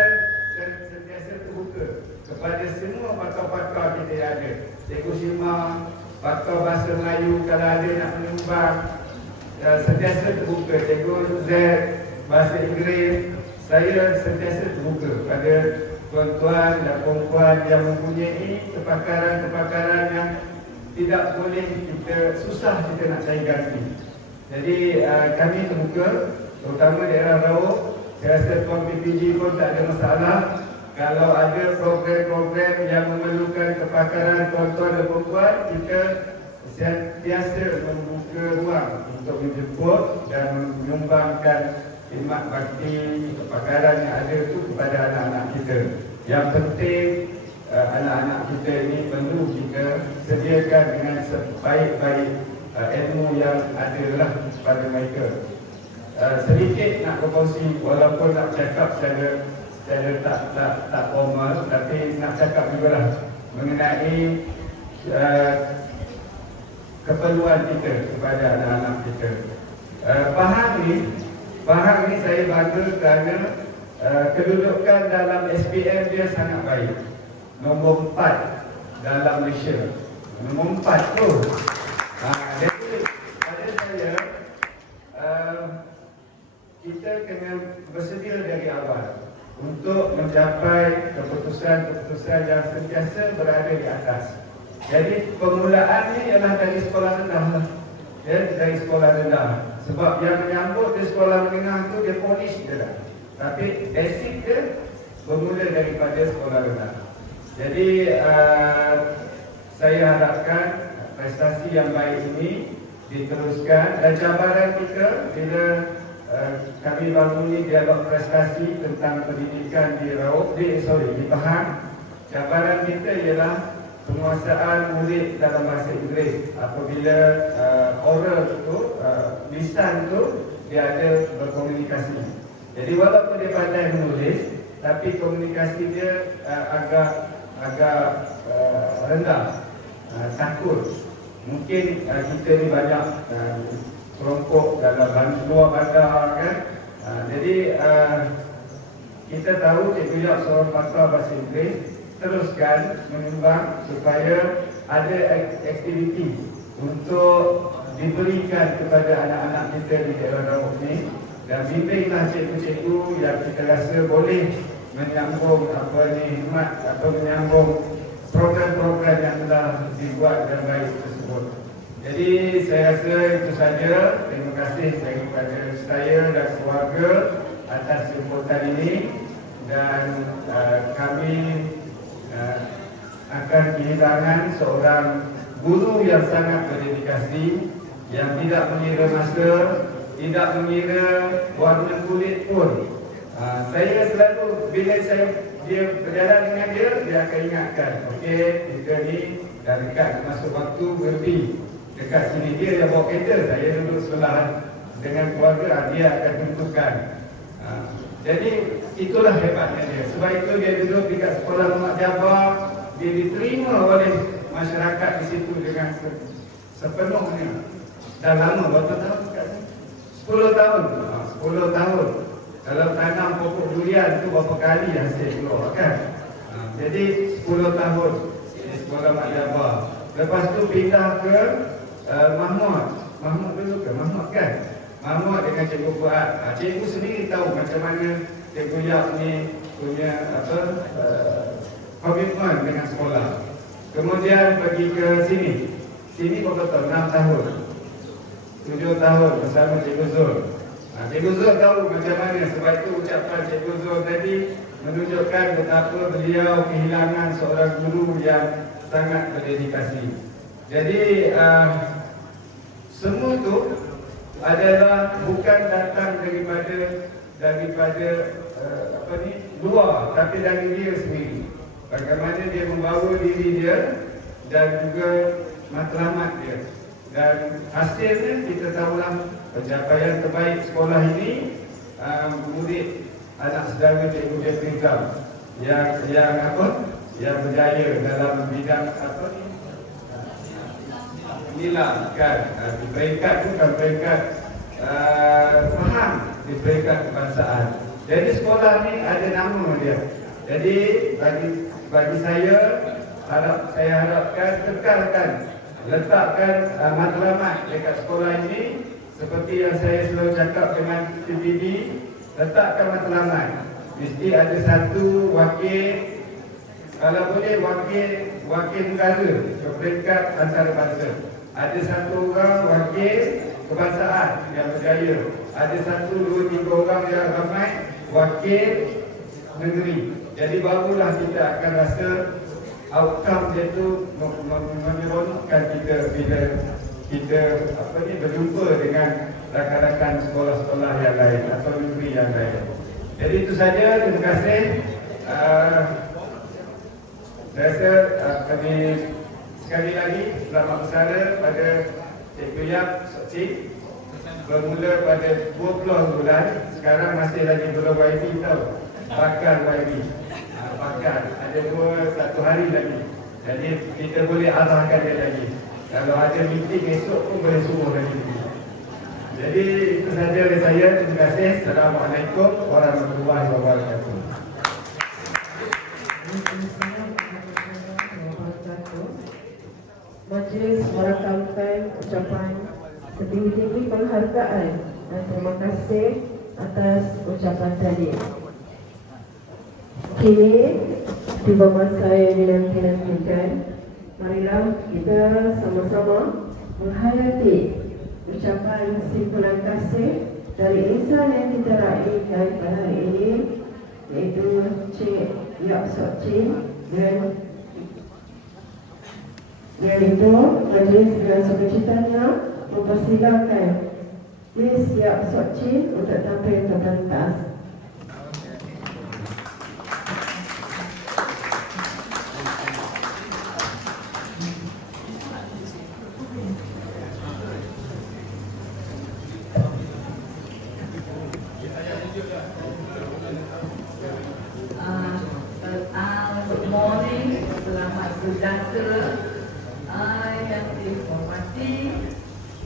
terbuka kepada semua pakar-pakar kita yang ada. Cikgu Syima, pakar bahasa Melayu kalau ada nak menyumbang, sentiasa terbuka. Cikgu Z, bahasa Inggeris, saya sentiasa terbuka pada tuan-tuan dan perempuan yang mempunyai kepakaran-kepakaran yang tidak boleh kita susah kita nak cari ganti. Jadi kami terbuka, terutama daerah Raub. Saya rasa tuan PPG pun tak ada masalah. Kalau ada program-program yang memerlukan kepakaran tuan-tuan dan perempuan, kita sentiasa membuka ruang untuk menjemput dan menyumbangkan khidmat bakti kepakaran yang ada itu kepada anak-anak kita. Yang penting anak-anak kita ini perlu kita sediakan dengan sebaik-baik ilmu yang ada lah pada mereka. Sedikit nak berkongsi, walaupun nak cakap secara tak formal, tapi nak cakap juga lah mengenai keperluan kita kepada anak-anak kita. Pahang ni saya bangga kerana kedudukan dalam SPM dia sangat baik. Nombor 4 dalam Malaysia. Nombor 4 tu. Jadi pada saya kita kena bersedia dari awal untuk mencapai keputusan-keputusan yang sentiasa berada di atas. Jadi permulaannya ialah dari sekolah rendah lah. Ya, dari sekolah rendah. Sebab yang menyambut di sekolah menengah tu dia polish je dah. Tapi basic dia bermula daripada sekolah rendah. Jadi saya harapkan prestasi yang baik ini diteruskan. Dan cabaran kita bila kami bangun dialog prestasi tentang pendidikan di di Pahang. Cabaran kita ialah penguasaan murid dalam bahasa Inggeris. Apabila oral itu, lisan itu dia ada berkomunikasi. Jadi walaupun dia pandai menulis, tapi komunikasi dia agak rendah, takut. Mungkin kita ni banyak kelompok dalam luar bandar kan. Jadi kita tahu Cikgu Yap seorang pakar bahasa Inggeris, teruskan menyumbang supaya ada aktiviti untuk diberikan kepada anak-anak kita di daerah Raub ni, dan bimbinglah cikgu-cikgu yang kita rasa boleh menyambung khidmat atau menyambung program-program yang telah dibuat dengan baik tersebut. Jadi saya rasa itu saja. Terima kasih daripada saya dan keluarga atas jemputan ini, dan kami akan kehilangan seorang guru yang sangat berdedikasi, yang tidak mengira masa, tidak mengira warna kulit pun. Saya selalu bila dia berjalan dengan dia akan ingatkan, okey, kita ni dah dekat masuk waktu berhenti. Dekat sini dia bawa kereta, saya duduk sebelah dengan keluarga, dia akan tentukan. Jadi itulah hebatnya dia. Sebab itu dia duduk dekat sekolah Muhammad Jabbar, dia diterima oleh masyarakat di situ dengan sepenuhnya. Dah lama, berapa tahun dekat sini? 10 tahun. 10 tahun. Kalau tanam pokok durian tu berapa kali hasil keluar kan? Jadi 10 tahun di sekolah Muhammad Jabbar. Lepas tu pindah ke Mahmud dulu ke? Mahmud kan? Mahmud dengan Cikgu Fuad. Cikgu sendiri tahu macam mana Cikgu Yap ni punya komitmen dengan sekolah. Kemudian pergi ke sini. Sini berapa tahun? 6 tahun. 7 tahun bersama Cikgu Zul. Cikgu Zul tahu macam mana. Sebab itu ucapan Cikgu Zul tadi menunjukkan betapa beliau kehilangan seorang guru yang sangat berdedikasi. Jadi semua itu adalah bukan datang daripada luar, tapi dari dia sendiri. Bagaimana dia membawa diri dia dan juga matlamat dia. Dan hasilnya kita tahulah pencapaian terbaik sekolah ini murid anak saudara Cikgu Jeffrey Zam yang berjaya dalam bidang inilah kan di peringkat bukan peringkat faham di peringkat kebangsaan. Jadi sekolah ni ada nama dia. Jadi bagi saya harapkan tekalkan, letakkan matlamat dekat sekolah ini seperti yang saya selalu cakap dengan TPD, letakkan matlamat. Mesti ada satu wakil, kalau boleh wakil negara ke peringkat antarabangsa. Ada satu orang wakil kebangsaan yang berjaya. Ada 1, 2, 3 orang yang ramai wakil negeri. Jadi barulah kita akan rasa outcome dia tu menyeronokkan kita bila kita berjumpa dengan rakan-rakan sekolah-sekolah yang lain atau negeri yang lain. Jadi itu saja. Terima kasih. Saya rasa kami sekali lagi selamat bersara pada Cikgu Yap Sokcik. Bermula pada 20 bulan, sekarang masih lagi belum YB tau. Bakal YB. Bakal. Ada 1 hari lagi. Jadi kita boleh arahkan dia lagi. Kalau ada meeting esok pun boleh suruh lagi. Jadi itu saja dari saya. Terima kasih. Assalamualaikum warahmatullahi wabarakatuh. Majlis merakamkan ucapan setinggi-tinggi penghargaan dan terima kasih atas ucapan tadi. Kini tiba masa yang dinanti-nantikan. Marilah kita sama-sama menghayati ucapan simpulan kasih dari insan yang kita raikan pada hari ini, iaitu Cik Yap Sokcik. Dan itu majlis dengan sukacitanya mempersilakan Miss Yap Sokcik untuk tampil ke pentas. Good morning, selamat berjaya. Yang dihormati,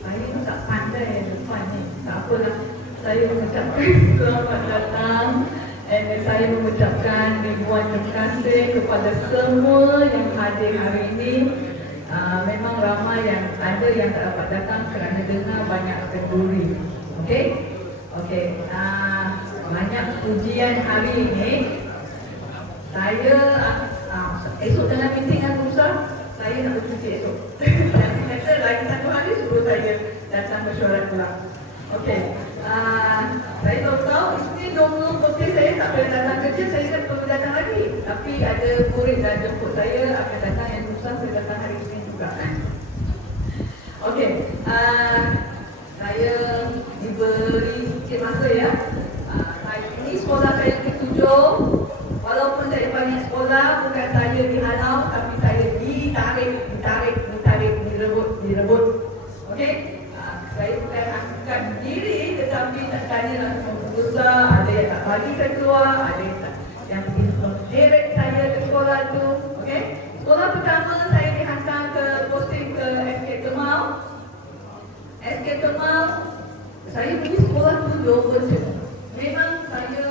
saya pun tak pandai depan ni. Tak apalah, saya mengucapkan selamat datang dan saya mengucapkan ribuan terima kasih kepada semua yang hadir hari ini. Memang ramai yang ada yang tak dapat datang kerana dengar banyak kenduri. Okey? Banyak pujian hari ini. Saya esok dalam meeting dengan Musa, saya nak bercuti esok. Nanti kata lagi 1 hari suruh saya datang mesyuarat pula. Okey. Saya tahu isteri normal betul saya tak boleh datang kerja, saya kan perlu datang lagi. Tapi ada murid dan jemput saya akan datang yang Musa, saya datang hari Isnin juga. Okey. Saya diberi sikit masa ya. Ini sekolah saya ke-7. Walaupun saya banyak sekolah, bukan saya dihalau, tapi saya ditarik, direbut. Okey? Saya bukan angkat diri, tetapi tak tanya langsung besar. Ada yang tak bagi saya keluar, ada yang tak, yang direct saya ke sekolah tu. Okey? Sekolah pertama saya dihantar ke posting ke SK Kemal. SK Kemal, saya pergi sekolah tu 2 version. Memang saya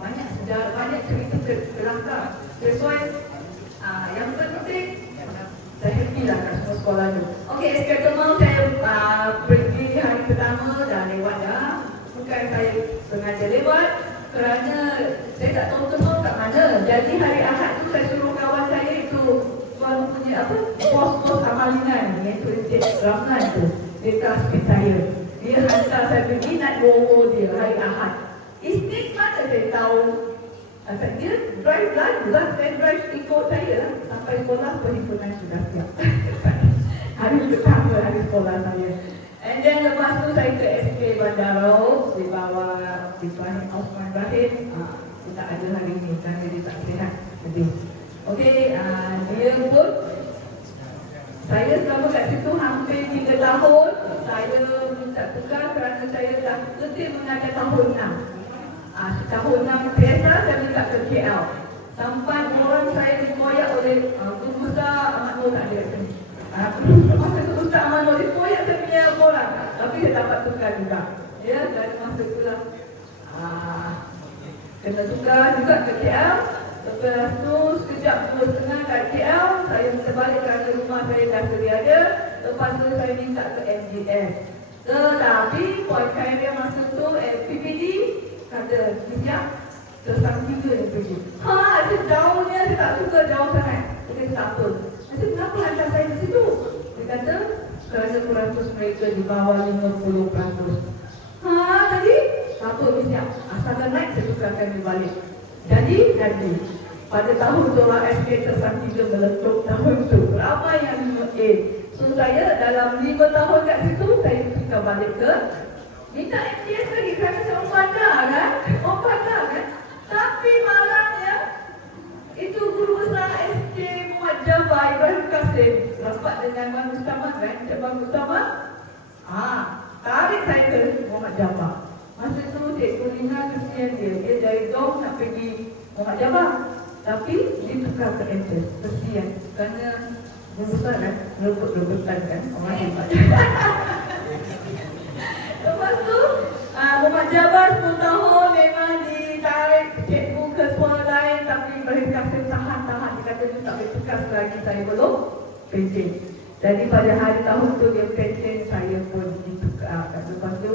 banyak sejarah, banyak cerita kelakar. Sesuai yang penting saya pergilah kat semua sekolah tu. Okey, SK Kemal saya pergi hari pertama dah lewat dah. Bukan saya sengaja lewat kerana saya tak tahu Kemal kat mana. Jadi hari Ahad tu saya suruh kawan saya itu tuan punya pos amalingan, iaitu Encik Rahman tu. Dia kasih saya. Dia hantar saya pergi nak bawa dia hari Ahad. Isnin mana saya tahu. Dia drive lalu lah, saya drive ikut saya lah. Sampai sekolah perhimpunan sudah siap. Hari pertama hari sekolah saya. And then lepas tu saya ke SK Bandaro di bawah Ibrahim Osman Ibrahim. Kita ada hari ini kerana dia tak sihat lebih. Okey, dia pun saya selama kat situ hampir 3 tahun. Saya minta tukar kerana saya dah letih mengajar tahun 6. Sampai orang saya dikoyak oleh Guru Besar Ahmad Nur tak ada kat sini. Masa tu Ustaz Ahmad Nur dikoyak saya punya orang, tapi dia dapat tukar juga. Ya, dan masa itulah kena tukar juga ke KL. Lepas tu sekejap 2.5 kat KL, saya minta balik kerana rumah saya dah sedia ada. Lepas tu saya minta ke MGS. Tetapi poin saya masa tu PPD kata siap tersang 3 yang pergi. Saya jauhnya, saya tak suka jauh sangat. Dia tak apa. Saya kenapa hantar saya ke situ? Dia kata kerana peratus mereka di bawah 50%. Tadi tak apa, dia siap. Asalkan naik, saya tukarkan dia balik. Jadi. Pada tahun tu lah SK tersang 3 meletup tahun tu. Ramai yang 5A. So saya dalam 5 tahun kat situ, saya tukar balik ke minta MTS lagi kerana saya orang pandang kan. Tapi malangnya itu Guru Besar SK Muhammad Jabbar Ibrahim Qasim rapat dengan Bang Mustafa kan, Bang Mustafa tarik saya ke Muhammad Jabbar. Masa tu Cikgu Lina kesian dia dari Dong nak pergi Muhammad Jabbar, tapi dia tukar ke MTS. Kesian kerana Guru Besar kan, rebut-rebutan kan, orang hebat. Lepas tu Muhammad Jabbar 10 tahun memang ditarik cikgu ke sekolah lain, tapi Ibrahim Qasim tahan. Dia kata dia tak boleh tukar selagi saya belum pencen. Jadi pada hari tahun tu dia pencen, saya pun ditukar. Lepas tu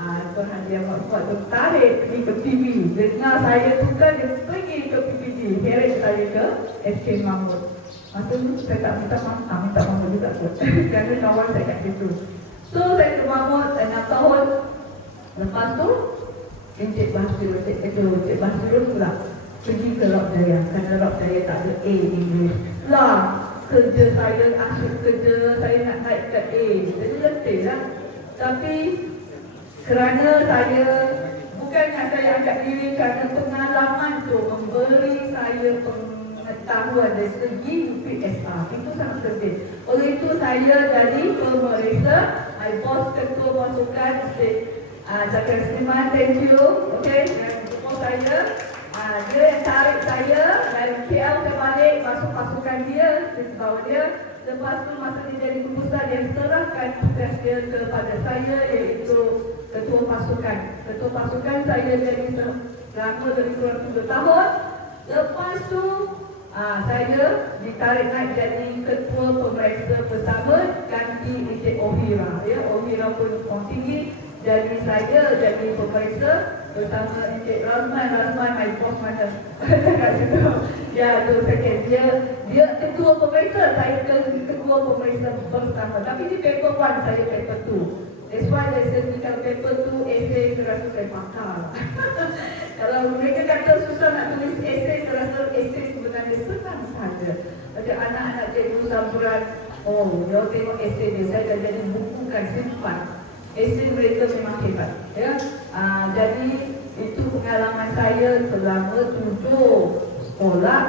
Tuhan dia buat tarik pergi ke PB. Dengar saya tukar, dia pergi ke PPD, heret saya ke SK Mahmud. Masa tu saya tak minta Mahmud juga kot. Kerana kawan saya kat situ. So saya ke Mahmud 6 tahun. Lepas tu Encik Basirul pula pergi ke Lok Jaya. Kerana Lok Jaya tak ada A English lah. Kerja saya, asyik kerja, saya nak naik ke A. Jadi letih lah. Tapi kerana saya bukannya saya angkat diri, kerana pengalaman tu memberi saya pengetahuan dari segi UPSR. Itu sangat penting. Oleh itu saya jadi pemeriksa. My boss, ketua pasukan Cakra Sriman, thank you. Okay, dan ketua saya dia yang tarik saya dari KL ke balik masuk pasukan dia, bawa dia. Lepas tu masa dia jadi keputusan, dia serahkan tugas dia kepada saya, iaitu ketua pasukan. Ketua pasukan saya jadi selama lebih kurang 3 tahun. Lepas tu saya ditarik naik jadi ketua pemeriksa bersama ganti Encik Ohira. Ohira pun tinggi. Jadi saya jadi pemeriksa bersama Encik Razman, my boss mana? Kat situ. Ya, tu second. Dia ketua pemeriksa, saya ketua pemeriksa bersama. Tapi di paper 1, saya paper 2. That's why saya sendiri kalau paper 2, essay saya rasa saya pakar. Kalau mereka kata susah nak tulis essay, saya rasa essay sebenarnya senang saja. Macam anak-anak cikgu Sampuran, dia tengok essay dia, saya dah jadi bukukan, simpan. Essay mereka memang hebat. Jadi itu pengalaman saya selama 7 sekolah.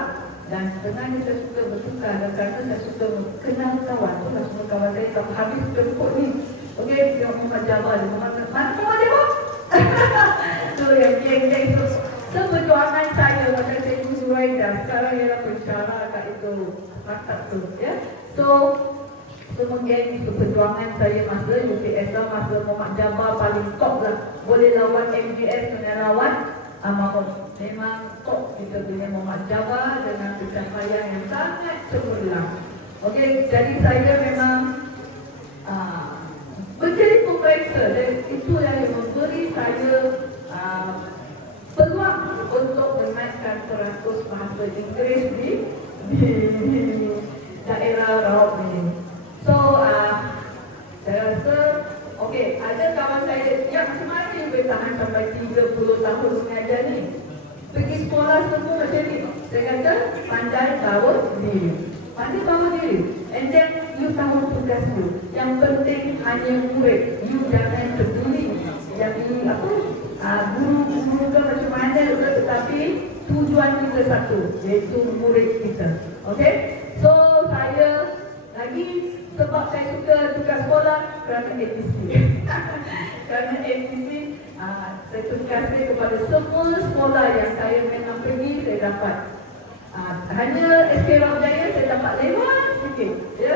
Dan sebenarnya saya suka bertukar kerana saya suka kenal kawan. Itulah semua kawan saya tak habis bertukar ni. Okey, dia Muhammad Jabbar. Mana Muhammad Jabbar? Tu yang geng-geng tu. Seperjuangan saya macam Cikgu Zuraida. Sekarang ialah pensyarah kat itu. Maktab tu. So, semua geng itu perjuangan saya masa UPSR, masa Muhammad Jabbar paling top lah. Boleh lawan MGS dengan lawan Mahmud. Memang top kita punya Muhammad Jabbar dengan pencapaian yang sangat cemerlang. Okey, jadi saya memang menjadi pemeriksa dan itu yang memberi saya peluang untuk menaikkan peratus bahasa Inggeris di daerah Raub ini. So, saya rasa, okey, ada kawan saya yang macam mana yang boleh tahan sampai 30 tahun mengajar ni? Pergi sekolah semua macam ni. Saya kata, pandai bawa diri. Pandai bawa diri. And then, you tahu tugas you. Yang penting hanya murid. You jangan peduli. Yang ini apa? Guru-guru ke macam mana, tetapi tujuan kita satu, iaitu murid kita. Okey? So, saya lagi sebab saya suka tugas sekolah kerana APC. Kerana APC, saya terima kasih kepada semua sekolah yang saya memang pergi, saya dapat Hanya SK Ramjaya saya dapat lewat sikit. Ya,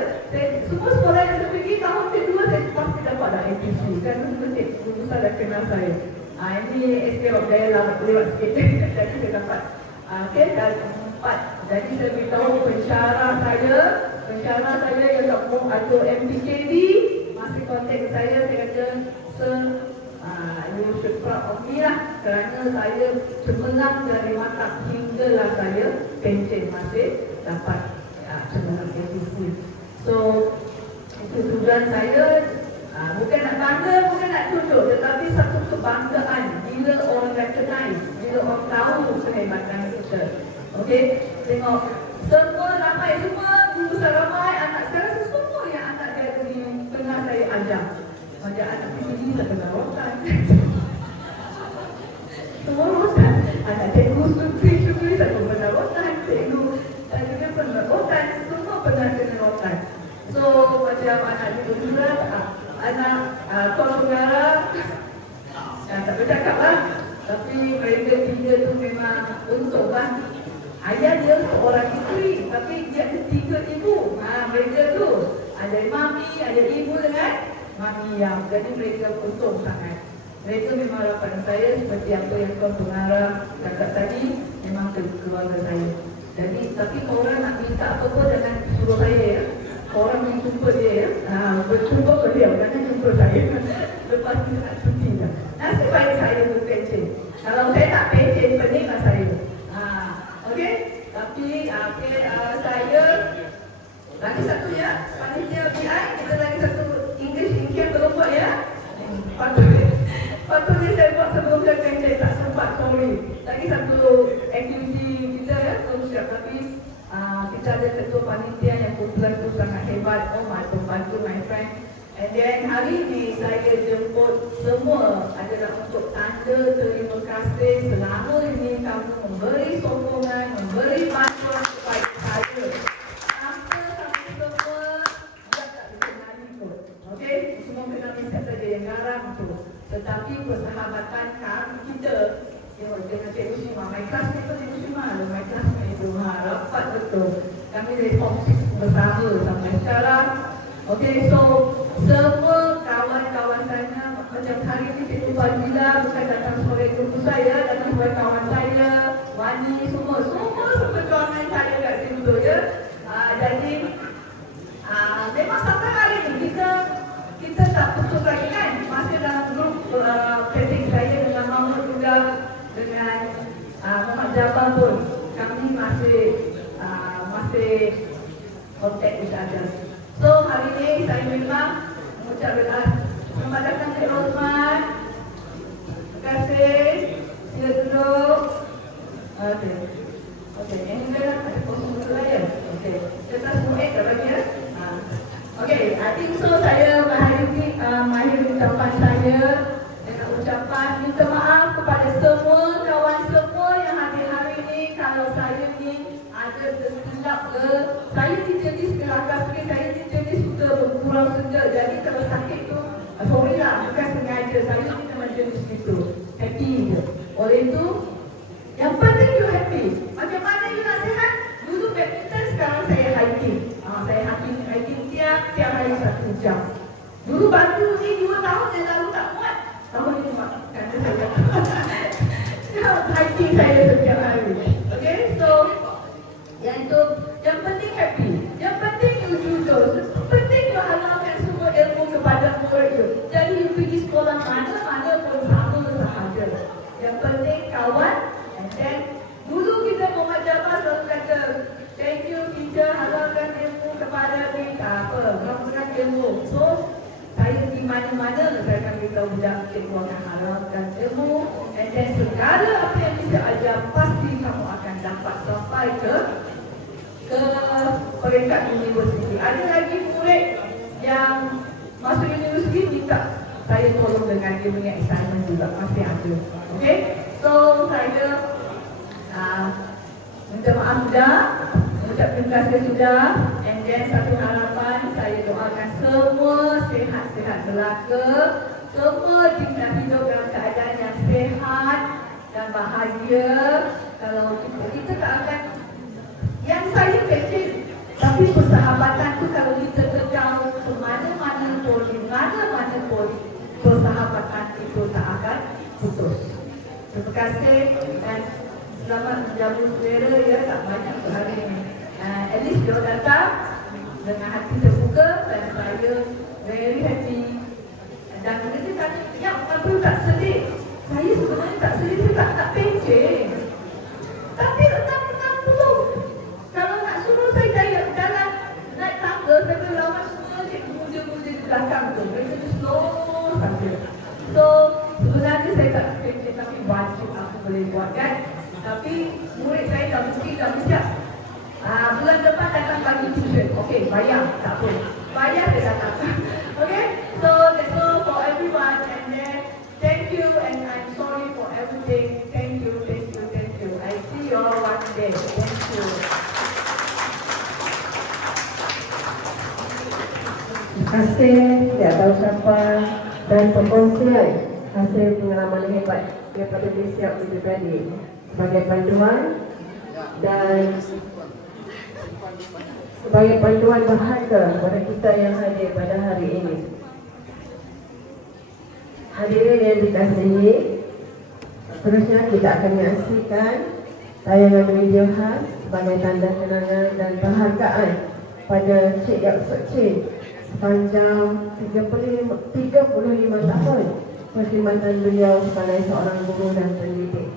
semua sekolah yang saya pergi tahun kedua saya pasti dapat dah APC. Kan semua cikgu besar dah kenal saya. Ini SK Ramjaya lah lewat sikit. Jadi saya dapat. Okay, dan 4. Jadi saya beritahu pensyarah saya yang doktor atau MPKD masih kontak saya kata sir, you should proud of me lah kerana saya cemerlang dari mata hinggalah saya pencen masih dapat cemerlang APC. So itu tujuan saya, bukan nak bangga, bukan nak tunjuk, tetapi satu kebanggaan bila orang recognize, bila orang tahu kehebatan kita. Okey, tengok semua ramai, semua guru besar ramai, anak sekarang semua yang anak dia ni pernah saya ajar. Ajar anak PCD tak kena rotan. Semua rotan. Anak cikgu sukri tak pernah rotan. Cikgu juga pernah rotan. Semua pernah kena rotan. So macam anak cikgu juga, anak kau saudara, tak bercakap lah. Tapi mereka tiga tu memang untuk kan. Ayah dia seorang isteri, tapi dia ketiga ibu. Mereka tu ada mami, ada ibu dengan mami yang. Jadi mereka untung sangat. Mereka memang harapan saya seperti apa yang kau pengarah cakap tadi, memang keluarga saya. Jadi tapi orang nak minta apa-apa jangan suruh saya ya. Orang yang jumpa dia ya. Berjumpa ke dia, jangan jumpa saya. Lepas tu nak cuti dah. Nasib baik saya berpencen. Kalau saya tak pencen, peninglah saya. Okey, tapi saya lagi satu ya, panitia BI kita lagi satu English Inkian belum buat ya. Patutnya saya buat sebelum saya pencen, tak sempat, sorry. Lagi satu aktiviti kita ya, belum siap, tapi kita ada ketua panitia yang kumpulan tu sangat hebat. Oh, membantu my friend. And then hari ini saya jemput semua adalah untuk tanda terima kasih selama ini kamu memberi sokongan, memberi bantuan kepada saya. Apa kami semua dia tak dikenali tu. Okey, semua kenal Mister saja yang garang tu. Tetapi persahabatan kami kita dengan Cikgu Shima, my classmate pun Cikgu Shima, my classmate itu rapat betul. Kami dari Form 6 bersama sampai sekarang. Okey, so semua kawan-kawan saya macam hari ini Cikgu Fazila bukan datang sebagai guru saya, datang sebagai kawan saya, Wani, semua seperti kawan saya kat situ ya. Jadi memang sampai hari ini kita tak putus lagi kan, masih dalam grup chatting saya dengan Mahmud juga, dengan Muhammad Jabbar pun kami masih kontak each other. So hari ini saya memang mengucapkan selamat datang Cik Rosman. Terima kasih. Sila duduk. Okey, yang ini dah ada kosong dulu ya. Okey, kita semua tak lagi ya. Okey, I think so saya mengakhiri ucapan saya dengan ucapan minta maaf kepada semua kawan semua yang hadir hari ini. Kalau saya ni ada tersilap ke, saya jadi kelakar sikit, saya jadi suka berkurang sejak. Jadi kalau sakit tu, sorry lah, bukan sengaja. Saya ni memang jenis itu, happy je. Oleh itu, yang penting you happy. Macam mana you nak sihat? Dulu badminton, sekarang saya hiking. Saya hiking tiap hari 1 jam. Dulu batu ni 2 tahun yang lalu tak muat. Tahun ni muat, kerana saya hiking saya setiap hari. Okay, so yang penting happy. Yang penting you jujur. Penting you halalkan semua ilmu kepada murid you. Jadi you pergi sekolah mana-mana pun sama sahaja. Yang penting kawan. And then dulu kita Muhammad Jabbar selalu kata, thank you teacher, halalkan ilmu kepada ni. Tak apa, halalkan ilmu. So saya di mana-mana saya akan beritahu budak cikgu akan halalkan ilmu. And then segala apa yang bisa ajar pasti kamu akan dapat sampai ke peringkat universiti. Ada lagi murid yang masuk universiti minta saya tolong dengan dia punya assignment juga, masih ada. Okay, so saya minta maaf sudah, mengucap terima kasih sudah. And then satu harapan, saya doakan semua sihat-sihat belaka, semua tinggal hidup dalam keadaan yang sihat dan bahagia. Kalau kita tak akan Yang saya kecil, tapi persahabatan tu kalau kita terjauh ke mana-mana pun, di mana-mana pun, persahabatan itu tak akan putus. Terima kasih dan selamat menjamu saudara ya, tak banyak hari ini. At least dia datang dengan hati terbuka dan saya very happy. Dan kita tanya, ya kenapa tak sedih? Saya sebenarnya tak sedih, saya tak pencet. Tapi 60. Kalau nak suruh saya jalan naik tangga, saya boleh lawan semua muda-muda di belakang tu. Mereka tu slow saja. So, sebenarnya saya tak pencet, tapi wajib aku boleh buat kan. Tapi murid saya dah mesti siap. Bulan depan datang bagi tuition. Okey, bayar. Tak apa. Bayar dia datang. Okay? So, that's all for everyone. And then, thank you and I'm sorry for everything. Thank you. I see you all one day. Thank you. Terima kasih di atas ucapan dan perkongsian hasil pengalaman yang hebat daripada Malaysia Pribadi sebagai panduan dan sebagai panduan berharga kepada kita yang hadir pada hari ini. Hadirin yang dikasihi, seterusnya kita akan menyaksikan tayangan video khas sebagai tanda kenangan dan penghargaan pada Cik Yap Sok Chin sepanjang 35 tahun perkhidmatan beliau sebagai seorang guru dan pendidik.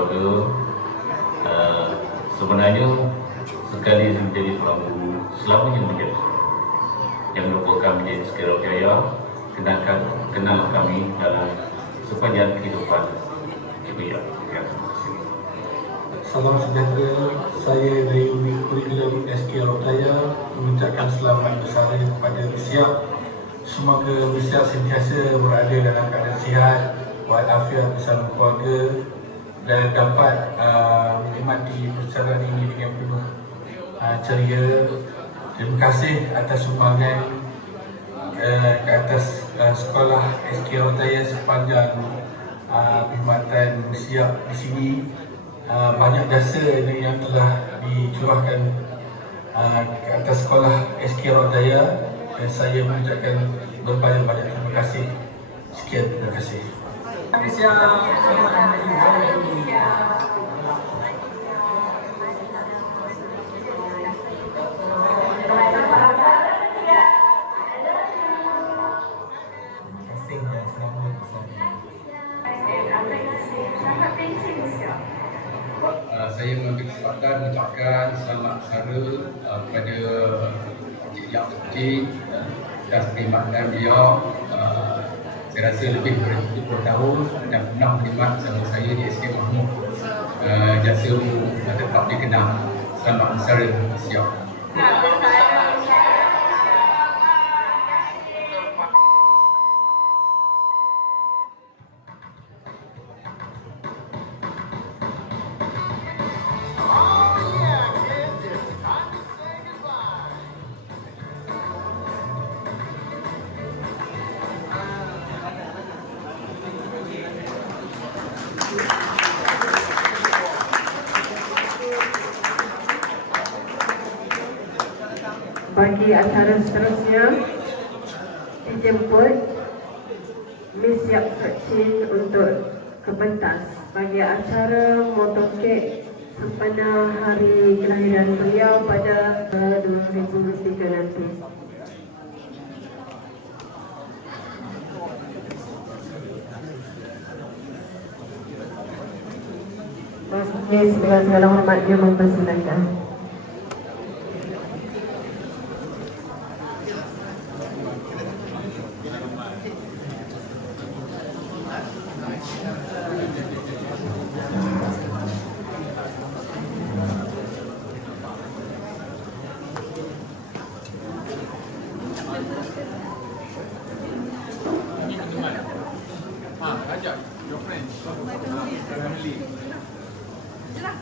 keluarga. Sebenarnya sekali menjadi seorang guru, selamanya menjadi seorang guru. Yang merupakan menjadi Sekira Jaya, kenal kami dalam sepanjang kehidupan ibu ya. Salam sejahtera, saya dari Unit Kurikulum SK Rotaya mengucapkan selamat bersara kepada Siap. Semoga Siap sentiasa berada dalam keadaan sihat, walafiat bersama keluarga dan dapat menikmati perjalanan ini dengan penuh ceria. Terima kasih atas sumbangan ke atas sekolah SK Rotaya sepanjang perkhidmatan Siap di sini. Banyak jasa yang telah dicurahkan ke atas sekolah SK Rotaya dan saya mengucapkan berbanyak-banyak terima kasih. Sekian, terima kasih. Saya mengambil kesempatan mengucapkan selamat bersara kepada Encik Yap Suci atas perkhidmatan beliau. Saya rasa lebih daripada 70 tahun dan pernah berkhidmat bersama saya di SK Mahmud. Jasa tetap dikenal. Selamat bersara, Siap. Bagi acara seterusnya dijemput Miss Yap Suci untuk ke pentas bagi acara motorcade sempena hari kelahiran beliau pada 2003 nanti. Miss dengan segala hormatnya mempersilakan. Ajak your friend, family. Kira.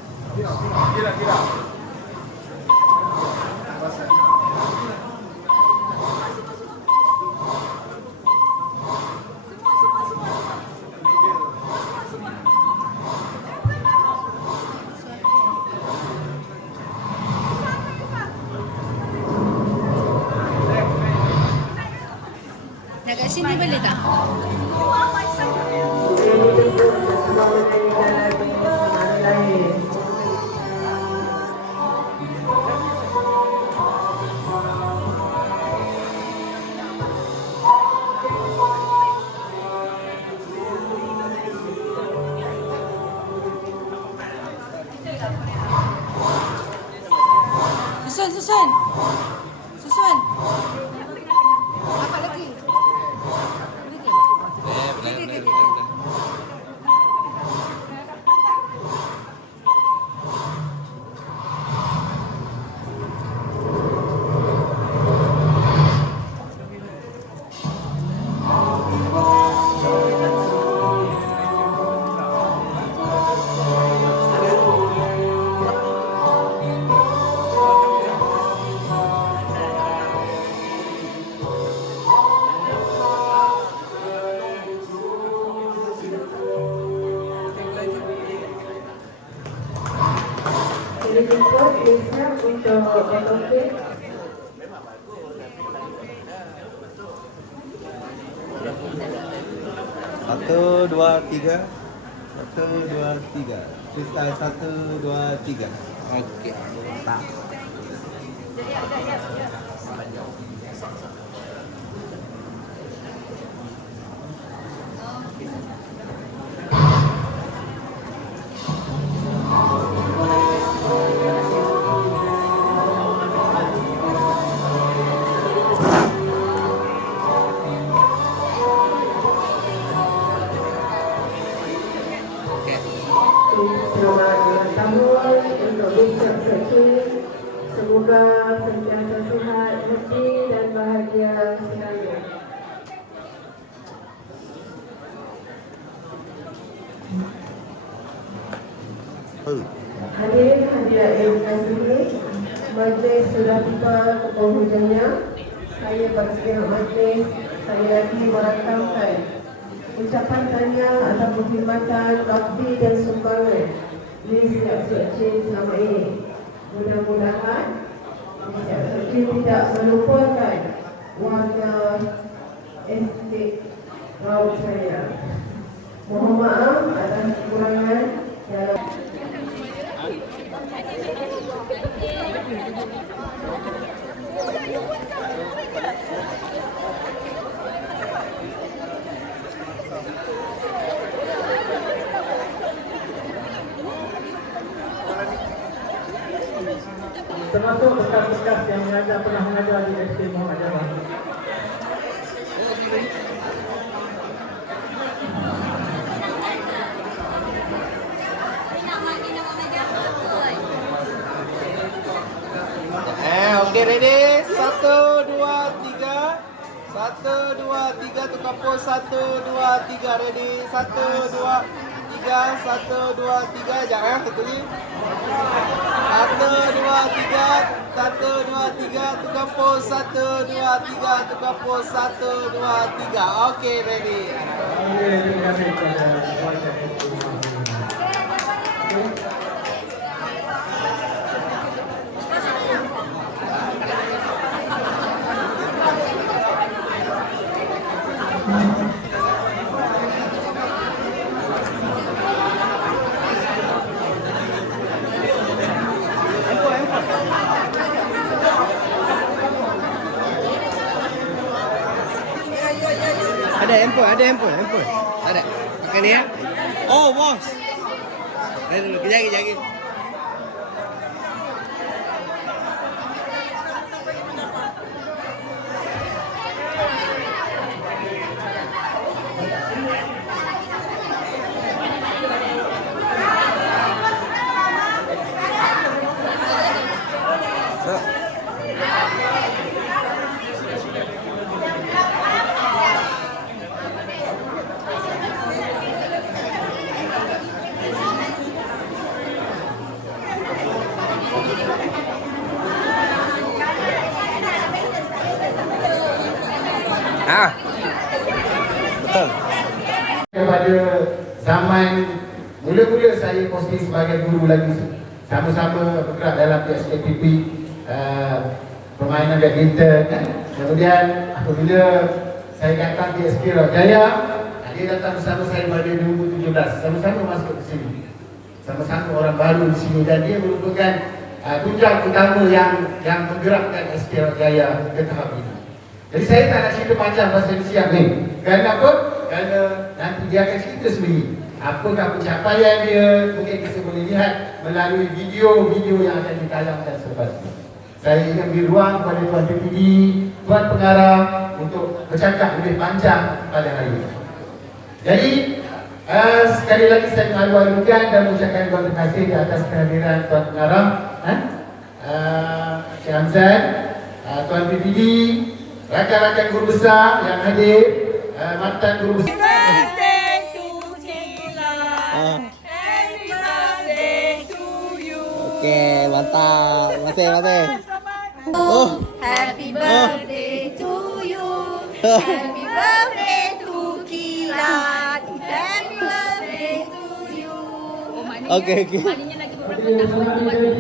Nak kat sini boleh tak? Susun. Apa lagi? Dijemput Lisa untuk motorcade. Satu, dua, tiga. Freestyle 1, 2, 3. Okey. Tak. tahun untuk Bishop Sochi. Semoga sentiasa sihat, happy dan bahagia selalu. Hadirin hadirat yang dikasihi, majlis sudah tiba ke penghujungnya. Saya bagi pihak majlis, saya lagi merakamkan ucapan tahniah atas perkhidmatan bakti dan sumbangan di Bishop Sochi selama ini. Mudah-mudahan Bishop Sochi tidak melupakan warga estate laut saya. Mohon maaf atas kekurangan dalam termasuk bekas-bekas yang pernah mengajar di SD Muhammad Jawa. Okey, ready? 1, 2, 3. 1, 2, 3 tukar pos. 1, 2, 3 ready. 1, 2, 3. 1, 2, 3. Sekejap satu lagi. 1, 2, 3. 1, 2, 3 tukar pos. 1, 2, 3 tukar pos. 1, 2, 3. Okey, ready. Terima kasih kepada warga SD Muhammad Jawa. Ada handphone. Ada. Pakai ni ya. Oh, bos. Dulu, kejap. Betul. Pada zaman mula-mula saya posting sebagai guru lagi, sama-sama bergerak dalam PSKPP, permainan badminton kan. Kemudian apabila saya datang di SK Jaya, dia datang bersama saya pada 2017, sama-sama masuk ke sini, sama-sama orang baru di sini, dan dia merupakan tunjang utama yang menggerakkan SK Jaya ke tahap ini. Jadi saya tak nak cerita panjang pasal siap ni. Kerana apa? Kerana nanti dia akan cerita sendiri apakah pencapaian dia. Mungkin kita boleh lihat melalui video-video yang akan ditayangkan selepas ini. Saya ingin beri ruang kepada Tuan PPD, Tuan Pengarah untuk bercakap lebih panjang pada hari ini. Jadi sekali lagi saya malu-malukan dan mengucapkan terima kasih di atas kehadiran Tuan Pengarah, Encik Hamzan, Tuan PPD, rakan-rakan guru besar yang hadir, mantan guru besar. Okey, mantap. Terima kasih. Oh, happy birthday to you. Happy birthday to Kilat. Happy birthday to you. Okey. Maknanya lagi beberapa tahun.